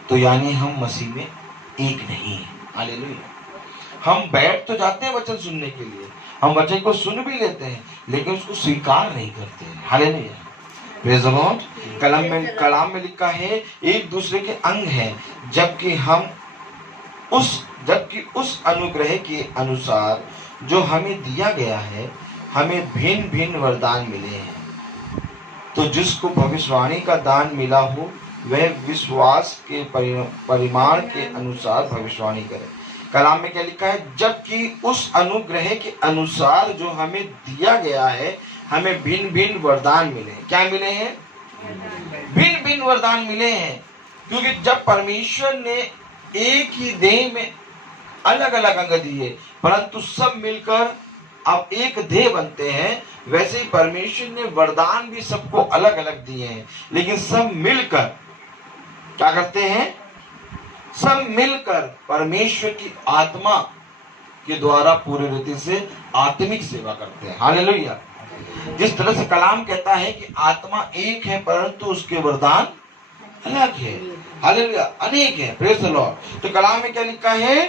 तो यानी हम मसीह में एक नहीं है। हालेलुया। हम बैठ तो जाते हैं वचन सुनने के लिए, हम वचन को सुन भी लेते हैं, लेकिन उसको स्वीकार नहीं करते हैं। हालेलुया। Praise the Lord. कलाम में लिखा है एक दूसरे के अंग हैं, जबकि उस अनुग्रह के अनुसार जो हमें दिया गया है, हमें भिन्न भिन्न वरदान मिले हैं। तो जिसको भविष्यवाणी का दान मिला हो, वह विश्वास के परिमाण के अनुसार भविष्यवाणी करे। कलाम में क्या लिखा है? जबकि उस अनुग्रह के अनुसार जो हमें दिया गया है, हमें भिन्न भिन्न वरदान मिले हैं। क्या मिले हैं? भिन्न भिन्न वरदान मिले हैं। क्योंकि जब परमेश्वर ने एक ही देह में अलग अलग अंग दिए, परंतु सब मिलकर अब एक देह बनते हैं, वैसे ही परमेश्वर ने वरदान भी सबको अलग अलग दिए हैं, लेकिन सब मिलकर क्या करते हैं? सब मिलकर परमेश्वर की आत्मा के द्वारा पूरी रीति से आत्मिक सेवा करते हैं। हालेलुया। जिस तरह से कलाम कहता है कि आत्मा एक है, परंतु उसके वरदान अलग है। हालेलुया। अनेक है। Praise the Lord. तो कलाम में क्या लिखा है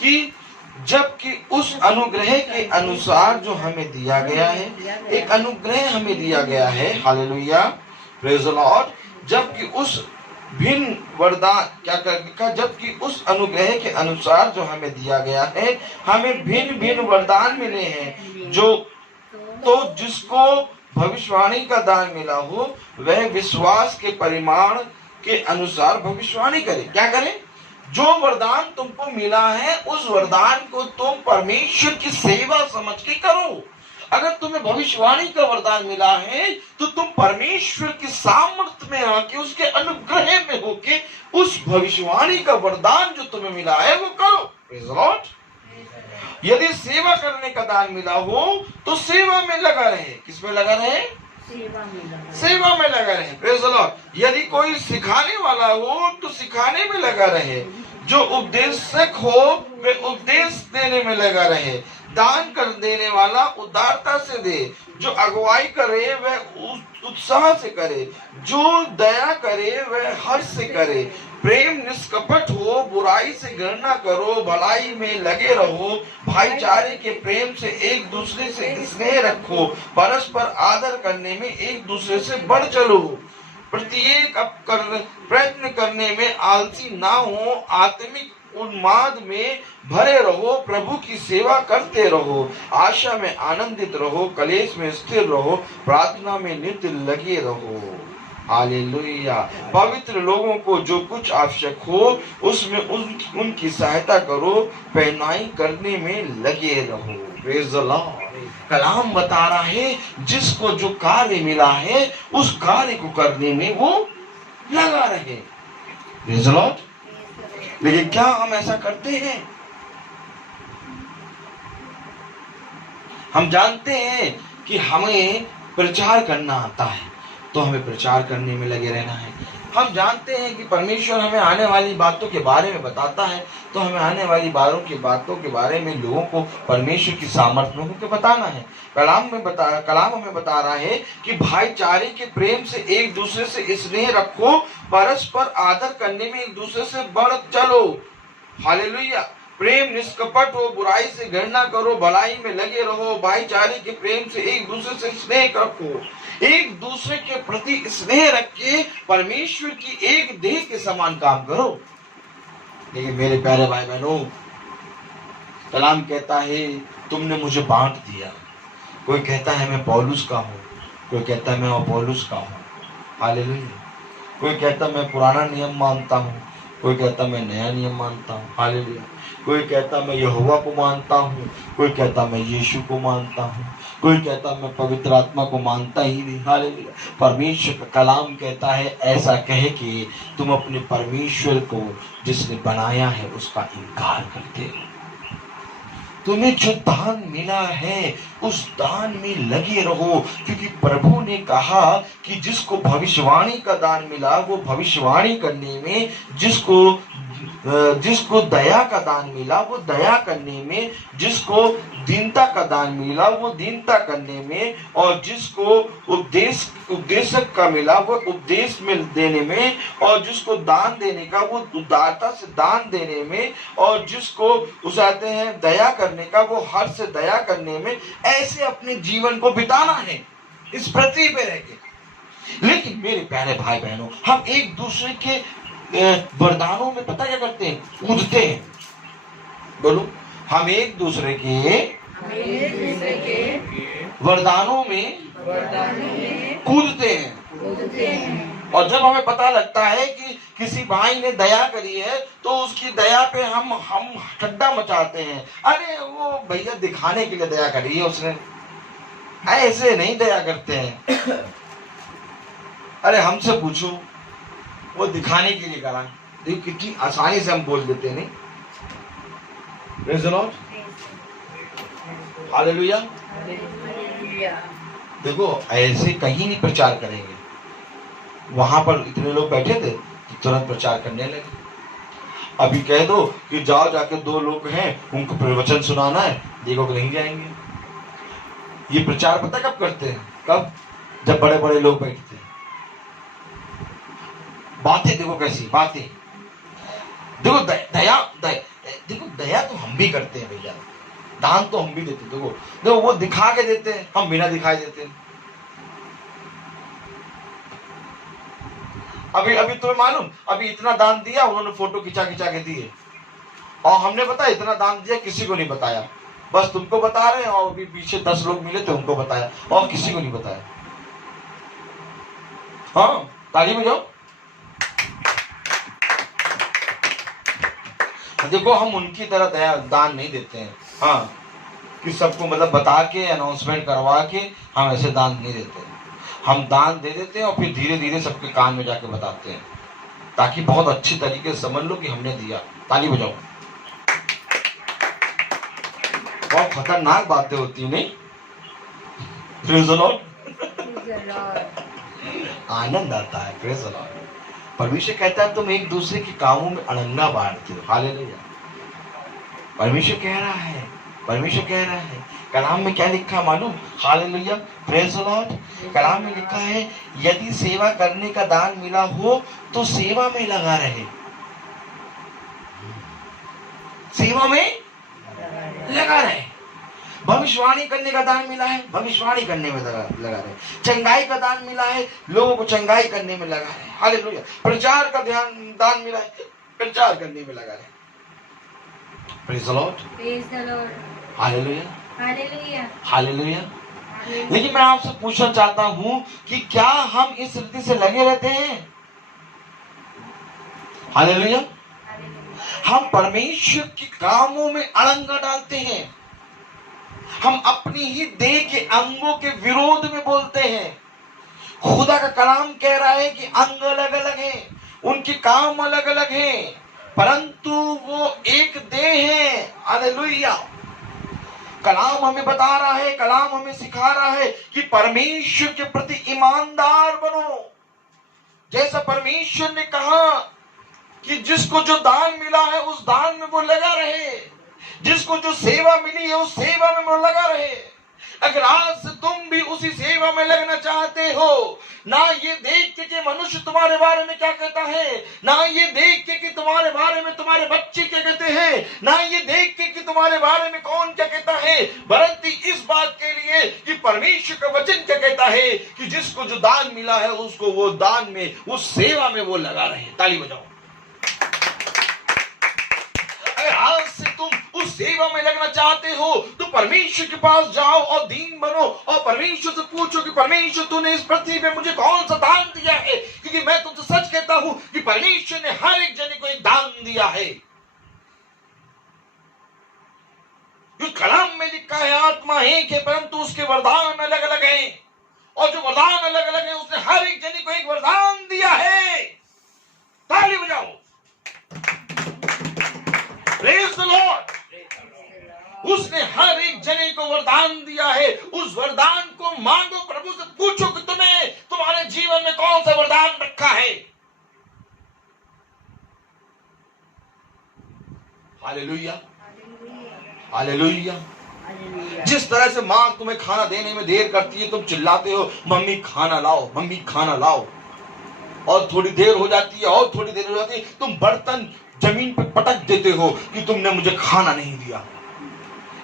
कि जबकि उस अनुग्रह के अनुसार जो हमें दिया गया है, एक अनुग्रह हमें दिया गया है। हालेलुया। Praise the Lord. जबकि उस भिन्न वरदान क्या लिखा? जबकि उस अनुग्रह के अनुसार जो हमें दिया गया है, हमें भिन्न भिन्न वरदान मिले हैं। तो जिसको भविष्यवाणी का दान मिला हो, वह विश्वास के परिमाण के अनुसार भविष्यवाणी करे। क्या करे? जो वरदान तुमको मिला है, उस वरदान को तुम परमेश्वर की सेवा समझ के करो। अगर तुम्हें भविष्यवाणी का वरदान मिला है, तो तुम परमेश्वर की सामर्थ्य में आके, उसके अनुग्रह में होके, उस भविष्यवाणी का वरदान जो तुम्हें मिला है वो करो। Praise the Lord. यदि सेवा करने का दान मिला हो, तो सेवा में लगा रहे। किसमें लगा रहे? सेवा में लगा रहे। Praise the Lord. यदि कोई सिखाने वाला हो, तो सिखाने में लगा रहे। जो उपदेशक हो, वे उपदेश देने में लगा रहे। दान कर देने वाला उदारता से दे। जो अगुवाई करे वह उत्साह से करे। जो दया करे वह हर्ष से करे। प्रेम निष्कपट हो, बुराई से घृणा करो, भलाई में लगे रहो, भाईचारे के प्रेम से एक दूसरे से स्नेह रखो, परस्पर आदर करने में एक दूसरे से बढ़ चलो, प्रत्येक प्रयत्न करने में आलसी ना हो, आत्मिक उन्माद में भरे रहो, प्रभु की सेवा करते रहो, आशा में आनंदित रहो, कलेश में स्थिर रहो, प्रार्थना में नित्य लगे रहो। हालेलुया। पवित्र लोगों को जो कुछ आवश्यक हो, उसमें उनकी सहायता करो, पहनाई करने में लगे रहो। Praise the Lord. कलाम बता रहा है जिसको जो कार्य मिला है, उस कार्य को करने में वो लगा रहे। Praise the Lord. लेकिन क्या हम ऐसा करते हैं? हम जानते हैं कि हमें प्रचार करना आता है, तो हमें प्रचार करने में लगे रहना है। हम जानते हैं कि परमेश्वर हमें आने वाली बातों के बारे में बताता है, तो हमें आने वाली बातों के बारे में लोगों को परमेश्वर की सामर्थ्य में होकर बताना है। कलाम हमें बता रहा है कि भाईचारे के प्रेम से एक दूसरे से स्नेह रखो, परस्पर आदर करने में एक दूसरे से बढ़ चलो। हालेलुया। प्रेम निष्कपट हो, बुराई से घृणा करो, भलाई में लगे रहो, भाईचारे के प्रेम से एक दूसरे से स्नेह रखो। एक दूसरे के प्रति स्नेह रख के परमेश्वर की एक देह के समान काम करो। लेकिन मेरे प्यारे भाई बहनों, कलाम कहता है तुमने मुझे बांट दिया। कोई कहता है मैं पौलुस का हूँ, कोई कहता है मैं अपोलोस का हूँ। हालेलुया। कोई कहता है मैं पुराना नियम मानता हूँ, कोई कहता मैं नया नियम मानता हूँ। हालेलुया। कोई कहता मैं यहोवा को मानता हूँ, कोई कहता मैं यीशु को मानता हूँ, कोई कहता मैं पवित्र आत्मा को मानता ही नहीं। हालेलुया। परमेश्वर का कलाम कहता है ऐसा कहे कि तुम अपने परमेश्वर को जिसने बनाया है उसका इनकार करते हो। तुम्हें जो दान मिला है उस दान में लगे रहो, क्योंकि प्रभु ने कहा कि जिसको भविष्यवाणी का दान मिला वो भविष्यवाणी करने में, जिसको दया का दान मिला वो दया करने में, जिसको दीनता का दान मिला वो दीनता करने में, और जिसको उपदेशक का मिला वो उपदेश में देने में, और जिसको दान देने का वो उदारता से दान देने में, और जिसको उसाते हैं दया करने का वो हर से दया करने में। ऐसे अपने जीवन को बिताना है इस पृथ्वी पे रह के। लेकिन मेरे प्यारे भाई बहनों, हम एक दूसरे के वरदानों में पता क्या करते हैं? कूदते हैं। बोलो, हम एक दूसरे के वरदानों में कूदते हैं। और जब हमें पता लगता है कि किसी भाई ने दया करी है तो उसकी दया पे हम ठट्टा मचाते हैं। अरे वो भैया दिखाने के लिए दया करी है उसने, ऐसे नहीं दया करते हैं। अरे हमसे पूछो, वो दिखाने के लिए करा। देखो कितनी आसानी से हम बोल देते हैं, नहीं? Praise the Lord, hallelujah. देखो ऐसे कहीं नहीं प्रचार करेंगे। वहां पर इतने लोग बैठे थे तो तुरंत प्रचार करने लगे। अभी कह दो कि जाओ जाके 2 लोग हैं उनको प्रवचन सुनाना है, देखो कि नहीं जाएंगे। ये प्रचार पता कब करते हैं? कब? जब बड़े बड़े लोग बैठते हैं। बातें देखो कैसी बातें। देखो देखो दया तो हम भी करते हैं भैया, दान तो हम भी देते हैं। देखो वो दिखा के देते हैं, हम बिना दिखाए देते हैं। अभी तुम्हें मालूम, अभी इतना दान दिया, उन्होंने फोटो खिंचा के दिए, और हमने पता इतना दान दिया, किसी को नहीं बताया। बस तुमको बता रहे हैं, और अभी पीछे 10 लोग मिले थे उनको बताया, और किसी को नहीं बताया। हाँ, ताली बजाओ। देखो हम उनकी तरह दान नहीं देते हैं। हाँ, कि सबको मतलब बता के अनाउंसमेंट करवा के हम ऐसे दान नहीं देते। हम दान दे देते हैं और फिर धीरे धीरे सबके कान में जाके बताते हैं, ताकि बहुत अच्छी तरीके से समझ लो कि हमने दिया। ताली बजाओ। बहुत खतरनाक बातें होती है, नहीं? Praise the Lord. आनंद आता है। Praise the Lord. परमेश्वर कहता है तुम एक दूसरे के कामों में अड़ंगा बांटते हो। हालेलुया। परमेश्वर कह रहा है कलाम में क्या लिखा मालूम? Hallelujah, praise the Lord. कलाम में लिखा है यदि सेवा करने का दान मिला हो तो सेवा में लगा रहे। सेवा में लगा रहे। भविष्यवाणी करने का दान मिला है, भविष्यवाणी करने में लगा रहे। चंगाई का दान मिला है, लोगों को चंगाई करने में लगा रहे। हालेलुया। प्रचार का दान मिला है, प्रचार करने में लगा रहे। Praise the Lord, praise the Lord, hallelujah, hallelujah, hallelujah. लेकिन मैं आपसे पूछना चाहता हूं कि क्या हम इस रीति से लगे रहते हैं? हालेलुया। हम परमेश्वर के कामों में अड़ंगा डालते हैं। हम अपनी ही देह के अंगों के विरोध में बोलते हैं। खुदा का कलाम कह रहा है कि अंग अलग अलग हैं, उनके काम अलग अलग हैं, परंतु वो एक देह है। हालेलुया। कलाम हमें बता रहा है, कलाम हमें सिखा रहा है कि परमेश्वर के प्रति ईमानदार बनो। जैसा परमेश्वर ने कहा कि जिसको जो दान मिला है उस दान में वो लगा रहे, जिसको जो सेवा मिली है उस सेवा में वो लगा रहे। अगर आज से तुम भी उसी सेवा में लगना चाहते हो, ना ये देख के कि मनुष्य तुम्हारे बारे में क्या कहता है, ना ये देख के कि तुम्हारे बारे में तुम्हारे बच्चे क्या कहते हैं, ना ये देख के कि तुम्हारे बारे में कौन क्या कहता है, बल्कि इस बात के लिए कि परमेश्वर का वचन क्या कहता है कि जिसको जो दान मिला है उसको वो दान में, उस सेवा में वो लगा रहे। ताली बजाओ। अगर आज से तुम उस सेवा में लगना चाहते हो तो परमेश्वर के पास जाओ और दीन बनो और परमेश्वर से पूछो कि परमेश्वर तूने इस पृथ्वी पे मुझे कौन सा दान दिया है। क्योंकि मैं तुमसे सच कहता हूं कि परमेश्वर ने हर एक जने को एक दान दिया है। कलाम में लिखा है आत्मा एक है परंतु उसके वरदान अलग अलग हैं, और जो वरदान अलग अलग है उसने हर एक जने को एक वरदान दिया है। ताली बजाओ। Praise the Lord. उस उसने हर एक जने को वरदान दिया है। उस वरदान को मांगो, प्रभु से पूछो कि तुम्हें तुम्हारे जीवन में कौन सा वरदान रखा है। Hallelujah, hallelujah. जिस तरह से माँ तुम्हें खाना देने में देर करती है, तुम चिल्लाते हो मम्मी खाना लाओ, मम्मी खाना लाओ, और थोड़ी देर हो जाती है और थोड़ी देर हो जाती है, तुम बर्तन जमीन पे पटक देते हो कि तुमने मुझे खाना नहीं दिया।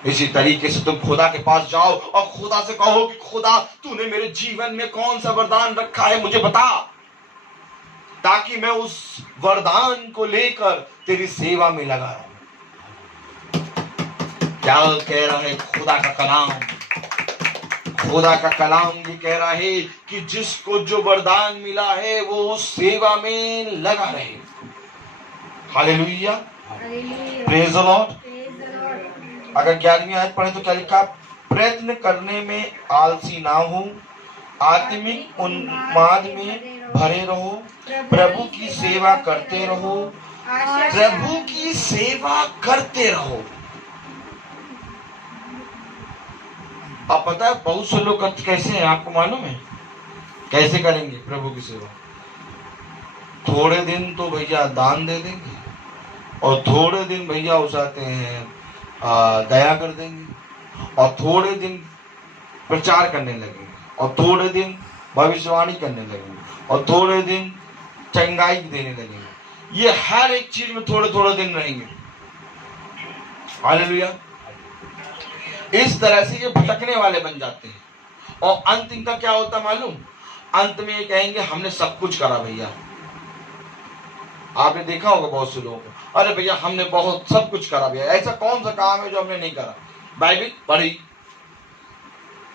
इसी तरीके से तुम खुदा के पास जाओ और खुदा से कहो कि खुदा तूने मेरे जीवन में कौन सा वरदान रखा है, मुझे बता, ताकि मैं उस वरदान को लेकर तेरी सेवा में लगा रहूं। क्या कह रहा है खुदा का कलाम? खुदा का कलाम ये कह रहा है कि जिसको जो वरदान मिला है वो उस सेवा में लगा रहे। Hallelujah, praise the Lord. अगर 11वीं आयत पढ़े तो क्या लिखा? प्रयत्न करने में आलसी ना हो, आत्मिक उन्माद में भरे रहो, प्रभु की सेवा करते रहो, प्रभु की सेवा करते रहो। अब पता है बहुत से लोग कैसे हैं, आपको मालूम है कैसे करेंगे प्रभु की सेवा? थोड़े दिन तो भैया दान दे देंगे, और थोड़े दिन भैया उसाते हैं दया कर देंगे, और थोड़े दिन प्रचार करने लगेंगे, और थोड़े दिन भविष्यवाणी करने लगेंगे, और थोड़े दिन चंगाई देने लगेंगे। ये हर एक चीज में थोड़े थोड़े दिन रहेंगे। हालेलुया। इस तरह से ये भटकने वाले बन जाते हैं, और अंत इनका क्या होता मालूम? अंत में ये कहेंगे हमने सब कुछ करा भैया। आपने देखा होगा बहुत से लोगों को, अरे भैया हमने बहुत सब कुछ करा भैया, ऐसा कौन सा काम है जो हमने नहीं करा? बाइबल पढ़ी,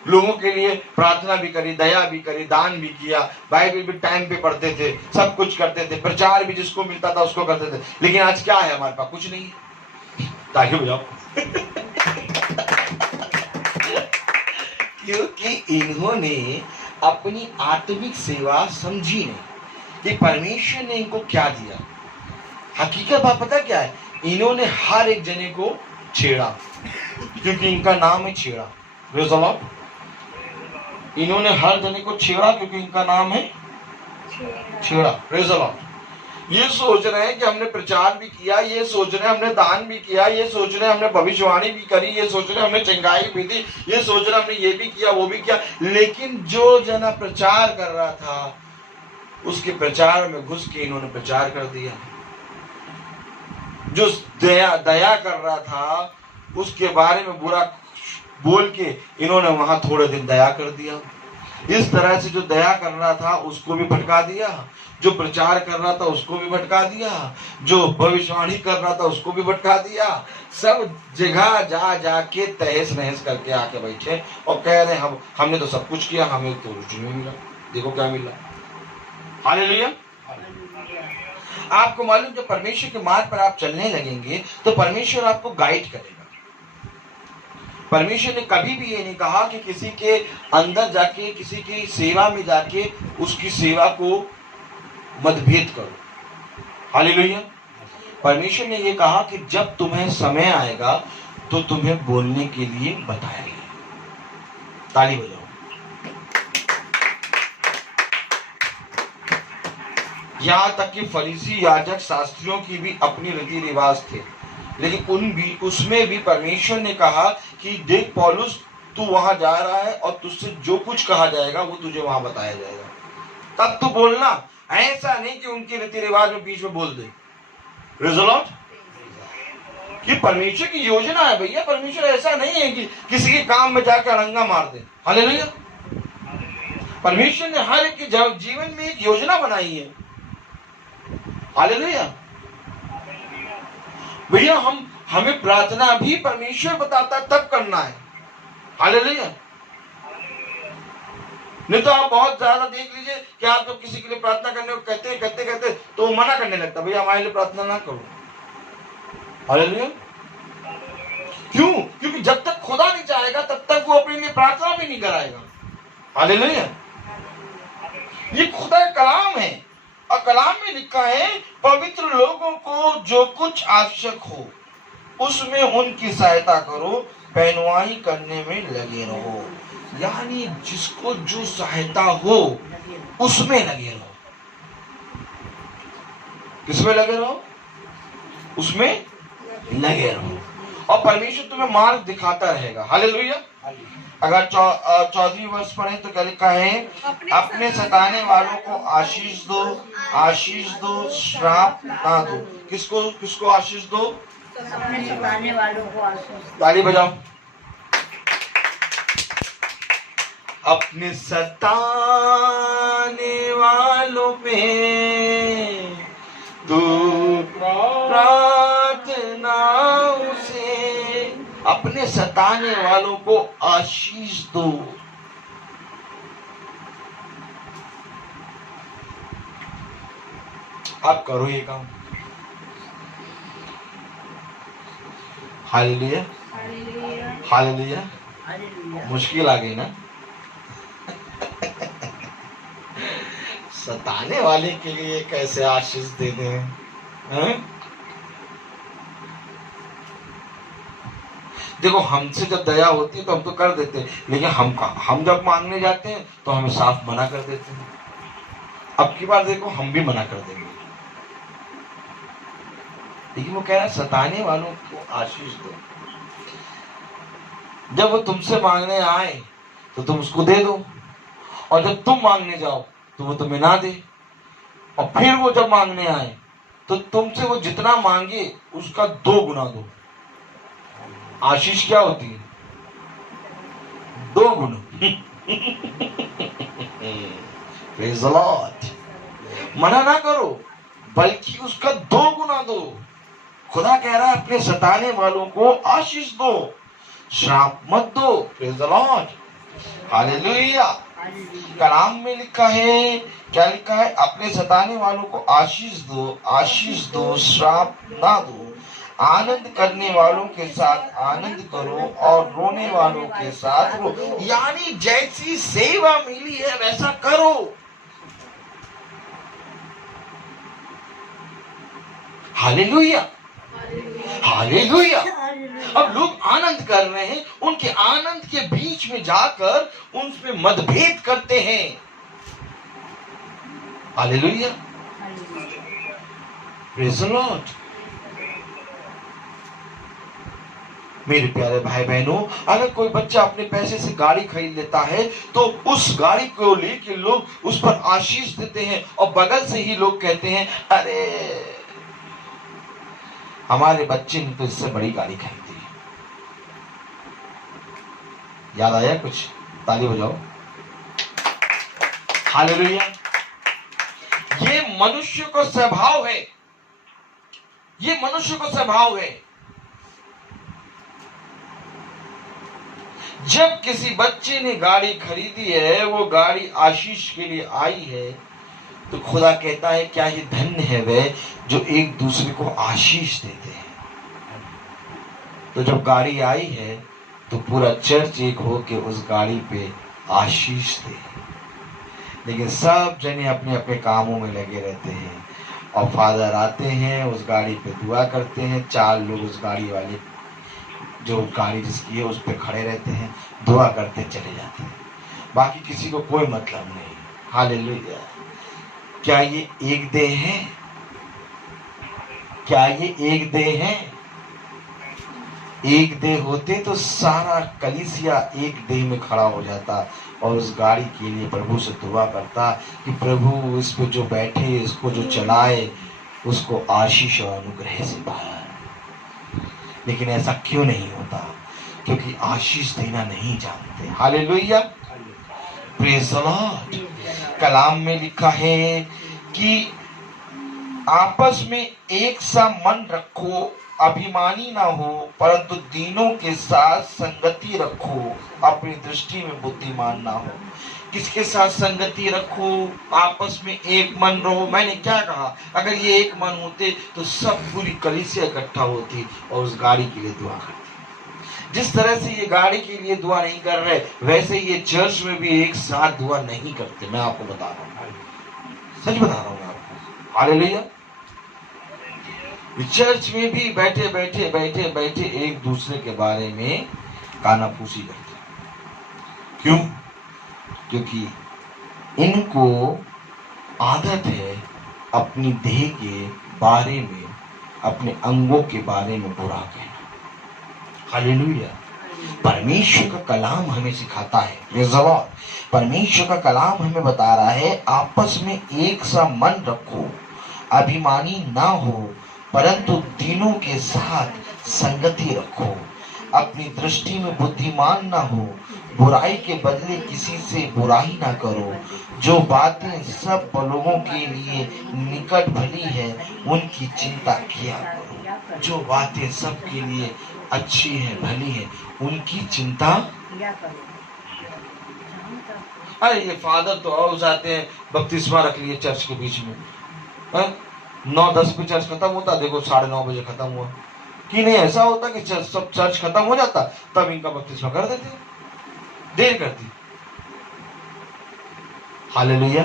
लोगों के लिए प्रार्थना भी करी, दया भी करी, दान भी किया, बाइबल भी टाइम पे पढ़ते थे, सब कुछ करते थे, प्रचार भी जिसको मिलता था उसको करते थे। लेकिन आज क्या है हमारे पास? कुछ नहीं है। ताकि बजाओ क्योंकि इन्होंने अपनी आत्मिक सेवा समझी नहीं कि परमेश्वर ने इनको क्या दिया। हकीकत बात पता क्या है? इन्होंने हर एक जने को छेड़ा, क्योंकि इनका नाम है छेड़ा। Praise the Lord. इन्होंने हर जने को छेड़ा क्योंकि इनका नाम है छेड़ा। Praise the Lord. ये सोच रहे हैं कि हमने प्रचार भी किया, ये सोच रहे हैं हमने दान भी किया, ये सोच रहे हैं हमने भविष्यवाणी भी करी, ये सोच रहे हैं हमने चंगाई भी दी, ये सोच रहे हैं हमने ये भी किया वो भी किया। लेकिन जो जना प्रचार कर रहा था उसके प्रचार में घुस के इन्होंने प्रचार कर दिया। जो दया कर रहा था उसके बारे में बुरा बोल के इन्होंने वहां थोड़े दिन दया कर दिया। इस तरह से जो दया कर रहा था उसको भी भटका दिया, जो प्रचार कर रहा था उसको भी भटका दिया, जो भविष्यवाणी कर रहा था उसको भी भटका दिया। सब जगह जा जाके तहस नहस करके आके बैठे और कह रहे हैं हमने तो सब कुछ किया, हमें तो कुछ नहीं मिला, देखो क्या मिला। हालेलुया। आपको मालूम, जब परमेश्वर के मार्ग पर आप चलने लगेंगे तो परमेश्वर आपको गाइड करेगा। परमेश्वर ने कभी भी ये नहीं कहा कि किसी के अंदर जाके, किसी की सेवा में जाके उसकी सेवा को मतभेद करो। हालेलुया। परमेश्वर ने ये कहा कि जब तुम्हें समय आएगा तो तुम्हें बोलने के लिए बताया गया। ताली बजाओ। यहां तक कि फरीसी, याजक, शास्त्रियों की भी अपनी रीति रिवाज थे, लेकिन उसमें भी परमेश्वर ने कहा कि देख पौलुस, तू वहां जा रहा है और तुझसे जो कुछ कहा जाएगा वो तुझे वहां बताया जाएगा, तब तू बोलना। ऐसा नहीं कि उनके रीति रिवाज में बीच में बोल दे। Praise the Lord. कि परमेश्वर की योजना है भैया। परमेश्वर ऐसा नहीं है कि किसी के काम में जाकर अड़ंगा मार दे। हालेलुया। परमेश्वर ने हर एक के जीवन में एक योजना बनाई है। हालेलुया। भैया हमें प्रार्थना भी परमेश्वर बताता तब करना है। हालेलुया। नहीं तो आप बहुत ज्यादा देख लीजिए कि आप जब किसी के लिए प्रार्थना करने को कहते तो वो मना करने लगता, भैया हमारे लिए प्रार्थना ना करो। हालेलुया। क्यों? क्योंकि जब तक खुदा नहीं चाहेगा तब तक वो अपने लिए प्रार्थना भी नहीं कराएगा। हालेलुया। ये खुदा का कलाम है, और कलाम में लिखा है पवित्र लोगों को जो कुछ आवश्यक हो उसमें उनकी सहायता करो, पहनवाई करने में लगे रहो। यानी जिसको जो सहायता हो उसमें लगे रहो। किसमें लगे रहो? उसमें लगे रहो और परमेश्वर तुम्हें मार्ग दिखाता रहेगा। हालेलुया। अगर 14वीं वर्ष पढ़े तो क्या लिखा है? अपने सताने वालों को आशीष दो, आशीष दो, श्राप ना दो। किसको किसको आशीष दो? अपने सताने वालों को आशीष। ताली बजाओ। अपने सताने वालों पे तू प्रार्थना उसे, अपने सताने वालों को आशीष दो। आप करो ये काम। Hallelujah, hallelujah. मुश्किल आ गई ना? सताने वाले के लिए कैसे आशीष दे दें? देखो, हमसे जब दया होती है तो हम तो कर देते हैं, लेकिन हम जब मांगने जाते हैं तो हमें साफ मना कर देते हैं। अब की बार देखो, हम भी मना कर देंगे, लेकिन वो कह रहा है सताने वालों को आशीष दो। जब वो तुमसे मांगने आए तो तुम उसको दे दो, और जब तुम मांगने जाओ तो वो तुम्हें ना दे, और फिर वो जब मांगने आए तो तुमसे वो जितना मांगे उसका 2 गुना दो। आशीष क्या होती है? 2 गुना। Praise the Lord. मना ना करो, बल्कि उसका 2 गुना दो। खुदा कह रहा है अपने सताने वालों को आशीष दो, श्राप मत दो। Praise the Lord, hallelujah. कलाम में लिखा है, क्या लिखा है? अपने सताने वालों को आशीष दो, आशीष दो, श्राप ना दो। आनंद करने वालों के साथ आनंद करो और रोने वालों के साथ रो। यानी जैसी सेवा मिली है वैसा करो। Hallelujah, hallelujah. अब लोग आनंद कर रहे हैं, उनके आनंद के बीच में जाकर उनमें मतभेद करते हैं। Hallelujah, praise the Lord. मेरे प्यारे भाई बहनों, अगर कोई बच्चा अपने पैसे से गाड़ी खरीद लेता है तो उस गाड़ी को लेके लोग उस पर आशीष देते हैं, और बगल से ही लोग कहते हैं, अरे हमारे बच्चे ने तो इससे बड़ी गाड़ी खरीदी। याद आया कुछ? ताली बजाओ। हालेलुया। ये मनुष्य को स्वभाव है, ये मनुष्य को स्वभाव है। जब किसी बच्चे ने गाड़ी खरीदी है, वो गाड़ी आशीष के लिए आई है, तो खुदा कहता है क्या ही धन्य है वे जो एक दूसरे को आशीष देते हैं। तो जब गाड़ी आई है तो पूरा चर्च एक हो के उस गाड़ी पे आशीष दे। लेकिन सब जने अपने अपने कामों में लगे रहते हैं, और फादर आते हैं, उस गाड़ी पे दुआ करते हैं। 4 लोग उस गाड़ी वाले, जो गाड़ी जिसकी है, उस पे खड़े रहते हैं, दुआ करते चले जाते हैं। बाकी किसी को कोई मतलब नहीं। हालेलुया। क्या ये एक देह है? क्या ये एक देह है? एक देह होते तो सारा कलीसिया एक देह में खड़ा हो जाता और उस गाड़ी के लिए प्रभु से दुआ करता कि प्रभु इस पे जो बैठे, इसको जो चलाए, उसको आशीष और अनुग्रह से भर। लेकिन ऐसा क्यों नहीं होता? क्योंकि आशीष देना नहीं जानते। Hallelujah, praise the Lord. कलाम में लिखा है कि आपस में एक सा मन रखो, अभिमानी ना हो, परंतु दीनों के साथ संगति रखो, अपनी दृष्टि में बुद्धिमान ना हो। किसके साथ संगति रखो? आपस में एक मन रहो। मैंने क्या कहा? अगर ये एक मन होते तो सब पूरी कलीसिया इकट्ठा होती और उस गाड़ी के लिए दुआ करती। जिस तरह से ये गाड़ी के लिए दुआ नहीं कर रहे, वैसे ये चर्च में भी एक साथ दुआ नहीं करते। मैं आपको बता रहा हूँ, सच बता रहा हूँ आपको। हालेलुया। चर्च में भी बैठे बैठे एक दूसरे के बारे में कानाफूसी करते हैं। क्यों? क्योंकि इनको आदत है अपनी देह के बारे में, अपने अंगों के बारे में बुरा कहना। हालेलुया। परमेश्वर का कलाम हमें सिखाता है, प्रेज़ द लॉर्ड, परमेश्वर का कलाम हमें बता रहा है आपस में एक सा मन रखो, अभिमानी ना हो, परंतु तीनों के साथ संगति रखो, अपनी दृष्टि में बुद्धिमान ना हो, बुराई के बदले किसी से बुराई ना करो, जो बातें सब लोगों के लिए निकट भली है उनकी चिंता किया करो। जो बातें सबके लिए अच्छी है, भली है, उनकी चिंता। अरे ये फादर तो और जाते हैं, बपतिस्मा रख लिए चर्च के बीच में, 9-10 पे चर्च खत्म होता, देखो 9:30 बजे खत्म हुआ। कि नहीं ऐसा होता कि सब चर्च खत्म हो जाता तब इनका बपतिस्मा कर देते, देर करती। हालेलुया।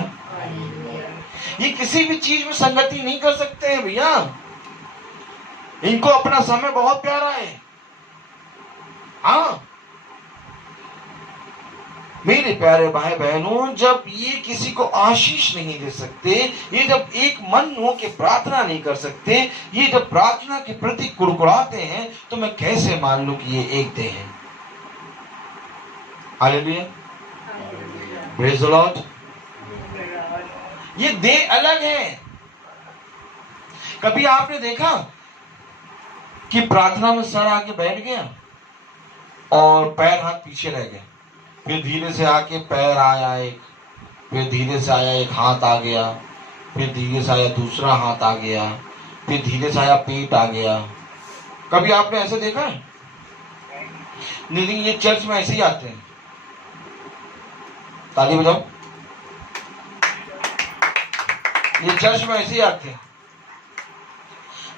ये किसी भी चीज में संगति नहीं कर सकते हैं भैया, इनको अपना समय बहुत प्यारा है। हाँ मेरे प्यारे भाई बहनों, जब ये किसी को आशीष नहीं दे सकते, ये जब एक मन हो के प्रार्थना नहीं कर सकते, ये जब प्रार्थना के प्रति कुड़कुड़ाते हैं, तो मैं कैसे मान लूं कि ये एक देह है। Hallelujah, praise the Lord. ये देह अलग है। कभी आपने देखा कि प्रार्थना में सर आके बैठ गया और पैर हाथ पीछे रह गए, फिर धीरे से आके पैर आया एक, फिर धीरे से आया एक हाथ आ गया, फिर धीरे से आया दूसरा हाथ आ गया, फिर धीरे से आया पेट आ गया। कभी आपने ऐसे देखा है? नहीं, ये चर्च में ऐसे ही आते हैं। ताली बजाओ। ये चर्च में ऐसे ही आते हैं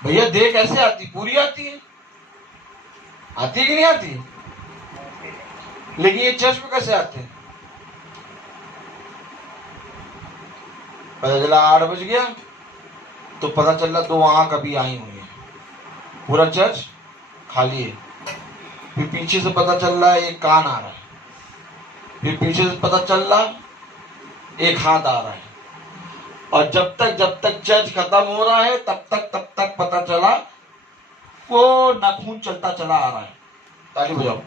भैया। देह कैसे आती? पूरी आती है, आती है कि नहीं आती? लेकिन ये चर्च में कैसे आते हैं? पता चला 8 बज गया तो पता चला 2 आंख अभी आई हुई है, पूरा चर्च खाली है। फिर पीछे से पता चल रहा है एक कान आ रहा है, फिर पीछे से पता चल रहा एक हाथ आ रहा है, और जब तक चर्च खत्म हो रहा है तब तक पता चला वो नाखून चलता चला आ रहा है। ताली बजाओ।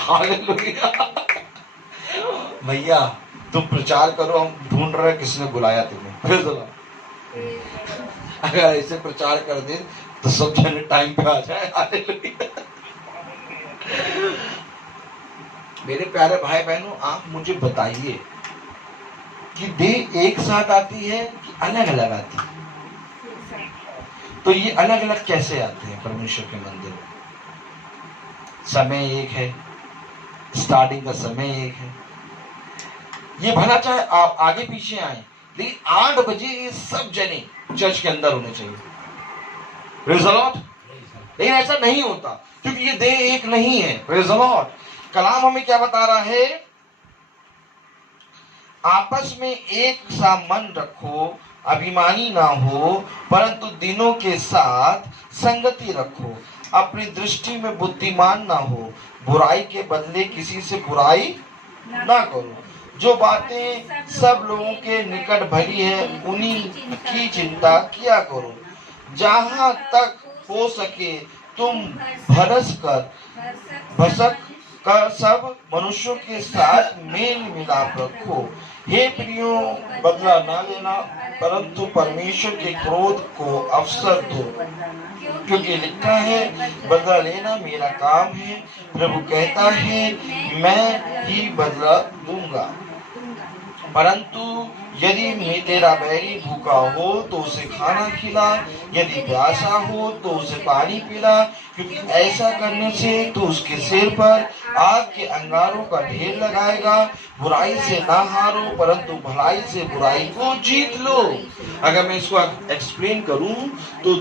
हालेलुया। भैया तुम प्रचार करो, हम ढूंढ रहे हैं किसने बुलाया तुम्हें। अगर ऐसे प्रचार कर दे तो सब जने टाइम पे आ जाए। हालेलुया। मेरे प्यारे भाई बहनों, आप मुझे बताइए कि देह एक साथ आती है कि अलग अलग आती है? तो ये अलग अलग कैसे आते हैं परमेश्वर के मंदिर में? समय एक है, स्टार्टिंग का समय एक है। ये भला चाहे आप आगे पीछे आए, लेकिन 8 बजे ये सब जने चर्च के अंदर होने चाहिए। Praise the Lord. लेकिन ऐसा नहीं होता क्योंकि ये देह एक नहीं है। Praise the Lord. कलाम हमें क्या बता रहा है? आपस में एक सा मन रखो, अभिमानी ना हो, परंतु दिनों के साथ संगति रखो, अपनी दृष्टि में बुद्धिमान ना हो, बुराई के बदले किसी से बुराई ना करो, जो बातें सब लोगों के निकट भली है उन्हीं की चिंता किया करो। जहां तक हो सके तुम भसक कर सब मनुष्यों के साथ मेल मिलाप रखो। हे प्रियो, बदला ना लेना, परंतु परमेश्वर के क्रोध को अवसर दो, क्योंकि लिखा है, बदला लेना मेरा काम है, प्रभु कहता है, मैं ही बदला दूंगा। परंतु यदि तेरा बैरी भूखा हो तो उसे खाना खिला, यदि प्यासा हो तो उसे पानी पिला, क्योंकि ऐसा करने से तो उसके सिर पर आग के अंगारों का ढेर लगाएगा। बुराई से ना हारो, परंतु भलाई से बुराई को जीत लो। अगर मैं इसको एक्सप्लेन करूं तो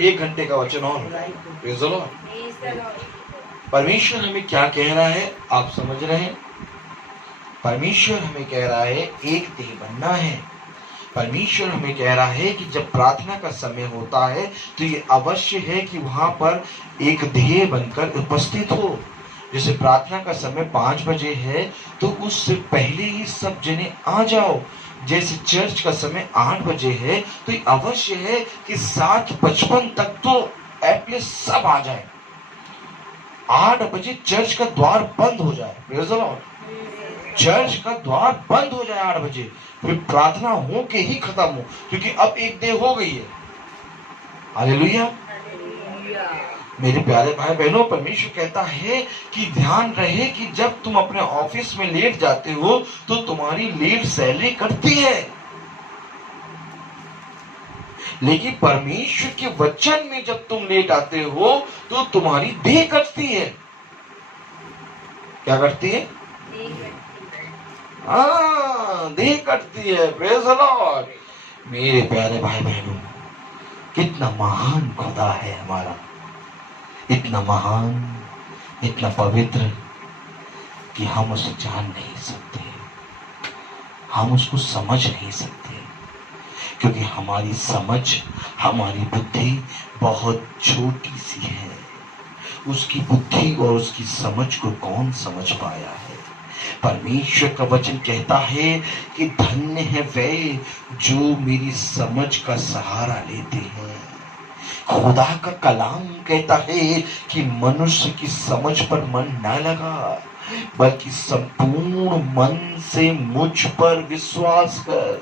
1 घंटे का वचन और प्रेज़ द लॉर्ड। परमेश्वर हमें क्या कह रहा है आप समझ रहे हैं? परमेश्वर हमें कह रहा है एक देह बनना है, परमेश्वर हमें कह रहा है कि जब प्रार्थना का समय होता है तो ये अवश्य है कि वहां पर एक ध्येय बनकर उपस्थित हो। जैसे प्रार्थना का समय 5 बजे है तो उससे पहले ही सब जने आ जाओ। जैसे चर्च का समय 8 बजे है तो ये अवश्य है कि 7:55 तक तो एटलीस्ट सब आ जाए। 8 बजे चर्च का द्वार बंद हो जाए। Praise the Lord. चर्च का द्वार बंद हो जाए 8 बजे, फिर प्रार्थना हो के ही खत्म हो, क्योंकि अब एक देर हो गई है। हालेलुया। मेरे प्यारे भाई बहनों, परमेश्वर कहता है कि ध्यान रहे कि जब तुम अपने ऑफिस में लेट जाते हो तो तुम्हारी लेट सैलरी कटती है, लेकिन परमेश्वर के वचन में जब तुम लेट आते हो तो तुम्हारी देह कटती है। क्या करती है? देह कटती है। Praise the Lord. मेरे प्यारे भाई बहनों, कितना महान खुदा है हमारा, इतना महान, इतना पवित्र कि हम उसे जान नहीं सकते, हम उसको समझ नहीं सकते, क्योंकि हमारी समझ, हमारी बुद्धि बहुत छोटी सी है। उसकी बुद्धि और उसकी समझ को कौन समझ पाया है? परमेश्वर का वचन कहता है कि धन्य है वे जो मेरी समझ का सहारा लेते हैं। खुदा का कलाम कहता है कि मनुष्य की समझ पर मन न लगा, बल्कि संपूर्ण मन से मुझ पर विश्वास कर।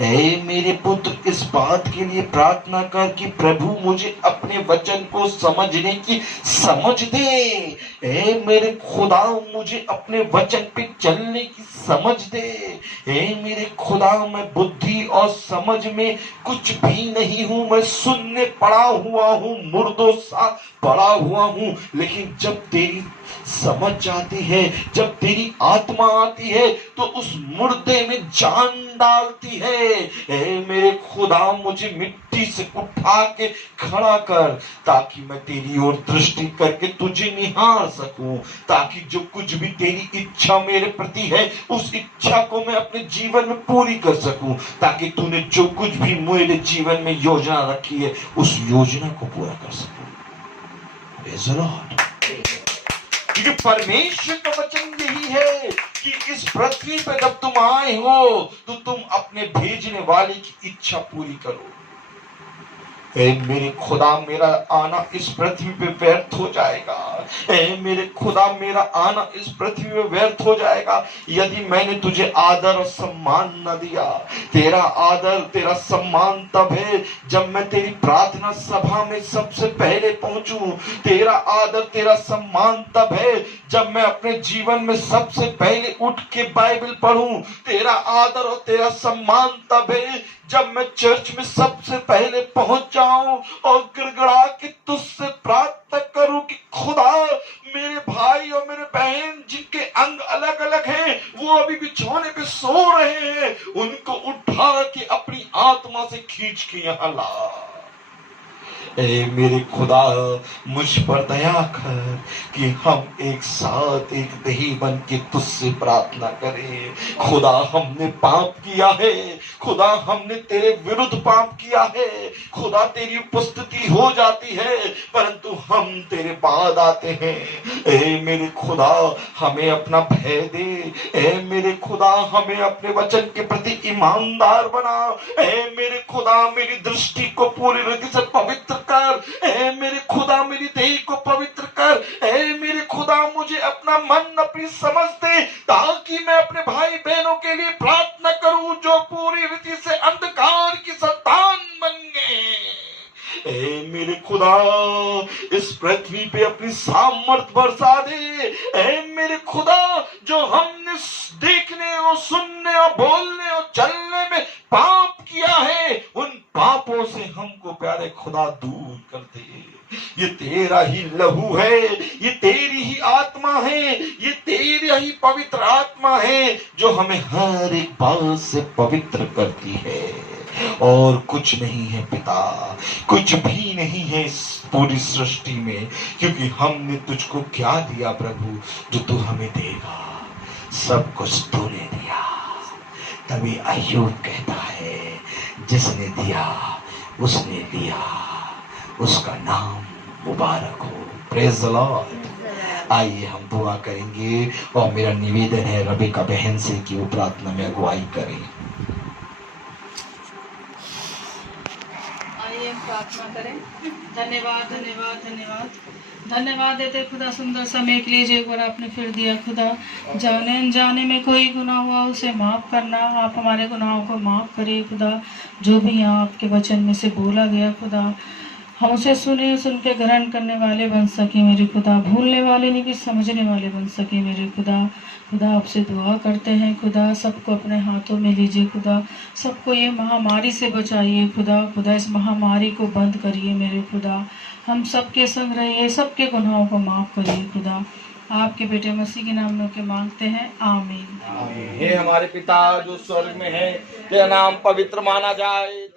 ऐ मेरे पुत्र, इस बात के लिए प्रार्थना कर कि प्रभु मुझे अपने वचन को समझने की समझ दे। ऐ मेरे खुदा, मुझे अपने वचन पे चलने की समझ दे। ऐ मेरे खुदा, मैं बुद्धि और समझ में कुछ भी नहीं हूँ, मैं सुनने पड़ा हुआ हूँ, मुर्दों सा पड़ा हुआ हूँ। लेकिन जब तेरी समझ जाती है, जब तेरी आत्मा आती है तो उस मुर्दे में जान डालती है। ऐ मेरे खुदा, मुझे मिट्टी से उठा के खड़ा कर, ताकि मैं तेरी ओर दृष्टि करके तुझे निहार सकूं, ताकि जो कुछ भी तेरी इच्छा मेरे प्रति है उस इच्छा को मैं अपने जीवन में पूरी कर सकूं, ताकि तूने जो कुछ भी मेरे जीवन में योजना रखी है उस योजना को पूरा कर सकूं। Praise the Lord. क्योंकि परमेश्वर का वचन यही है कि इस पृथ्वी पर जब तुम आए हो तो तुम अपने भेजने वाले की इच्छा पूरी करो। ऐ मेरे खुदा, मेरा आना इस पृथ्वी पे व्यर्थ हो जाएगा। ऐ मेरे खुदा, मेरा आना इस पृथ्वी पे व्यर्थ हो जाएगा यदि मैंने तुझे आदर और सम्मान न दिया। तेरा आदर, तेरा सम्मान तब है जब मैं तेरी प्रार्थना सभा में सबसे पहले पहुंचूं। तेरा आदर, तेरा सम्मान तब है जब मैं अपने जीवन में सबसे पहले उठ के बाइबल पढ़ूं। तेरा आदर और तेरा सम्मान तब है जब मैं चर्च में सबसे पहले पहुंच जाऊं और गिड़गिड़ा के तुझसे प्रार्थना करूं कि खुदा, मेरे भाई और मेरे बहन जिनके अंग अलग अलग हैं, वो अभी बिछौने पे सो रहे हैं, उनको उठा के अपनी आत्मा से खींच के यहाँ ला। ऐ मेरे खुदा, मुझ पर दया कर कि हम एक साथ एक दही बन के तुझसे प्रार्थना करें। खुदा, हमने पाप किया है, खुदा हमने तेरे विरुद्ध पाप किया है। खुदा, तेरी उपस्थिति हो जाती है परंतु हम तेरे बाद आते हैं। ऐ मेरे खुदा, हमें अपना भय दे। ऐ मेरे खुदा, हमें अपने वचन के प्रति ईमानदार बना। ऐ मेरे खुदा, मेरी दृष्टि को पूरी रीति से पवित्र कर। ऐ मेरे खुदा, मेरी देह को पवित्र कर। ऐ मेरे खुदा, मुझे अपना मन, अपनी समझ दे, ताकि मैं अपने भाई बहनों के लिए प्रार्थना करूं जो पूरी रीति से अंधकार की संतान बन गए। ऐ मेरे खुदा, इस पृथ्वी पे अपनी सामर्थ बरसा दे। ऐ मेरे खुदा, जो हमने देखने और सुनने और बोलने और चलने में पाप किया है, उन पापों से हमको प्यारे खुदा दूर कर दे। ये तेरा ही लहू है, ये तेरी ही आत्मा है, ये तेरी ही पवित्र आत्मा है जो हमें हर एक बात से पवित्र करती है। और कुछ नहीं है पिता, कुछ भी नहीं है इस पूरी सृष्टि में, क्योंकि हमने तुझको क्या दिया प्रभु जो तू हमें देगा? सब कुछ तूने दिया। तभी अय्यूब कहता है, जिसने दिया उसने लिया, उसका नाम मुबारक हो। Praise the Lord. आइए हम दुआ करेंगे और मेरा निवेदन है रबिका बहन से कि वो प्रार्थना में अगुवाई करें। आइए हम प्रार्थना करें। धन्यवाद धन्यवाद धन्यवाद धन्यवाद देते खुदा सुंदर समय के लिए जो एक बार आपने फिर दिया खुदा। जाने अनजाने में कोई गुनाह हुआ उसे माफ़ करना, आप हमारे गुनाहों को माफ़ करिए खुदा। जो भी यहाँ आपके वचन में से बोला गया खुदा, हम उसे सुने, सुन के ग्रहण करने वाले बन सके मेरे खुदा, भूलने वाले नहीं कि समझने वाले बन सके मेरे खुदा। खुदा आपसे दुआ करते हैं खुदा, सबको अपने हाथों में लीजिए खुदा, सबको ये महामारी से बचाइए खुदा। खुदा इस महामारी को बंद करिए मेरे खुदा, हम सबके संग रहिए, सबके गुनाहों को माफ़ करिए खुदा। आपके बेटे मसीह के नाम में के मांगते हैं, आमीन। हे हमारे पिता जो स्वर्ग में है, तेरा नाम पवित्र माना जाए।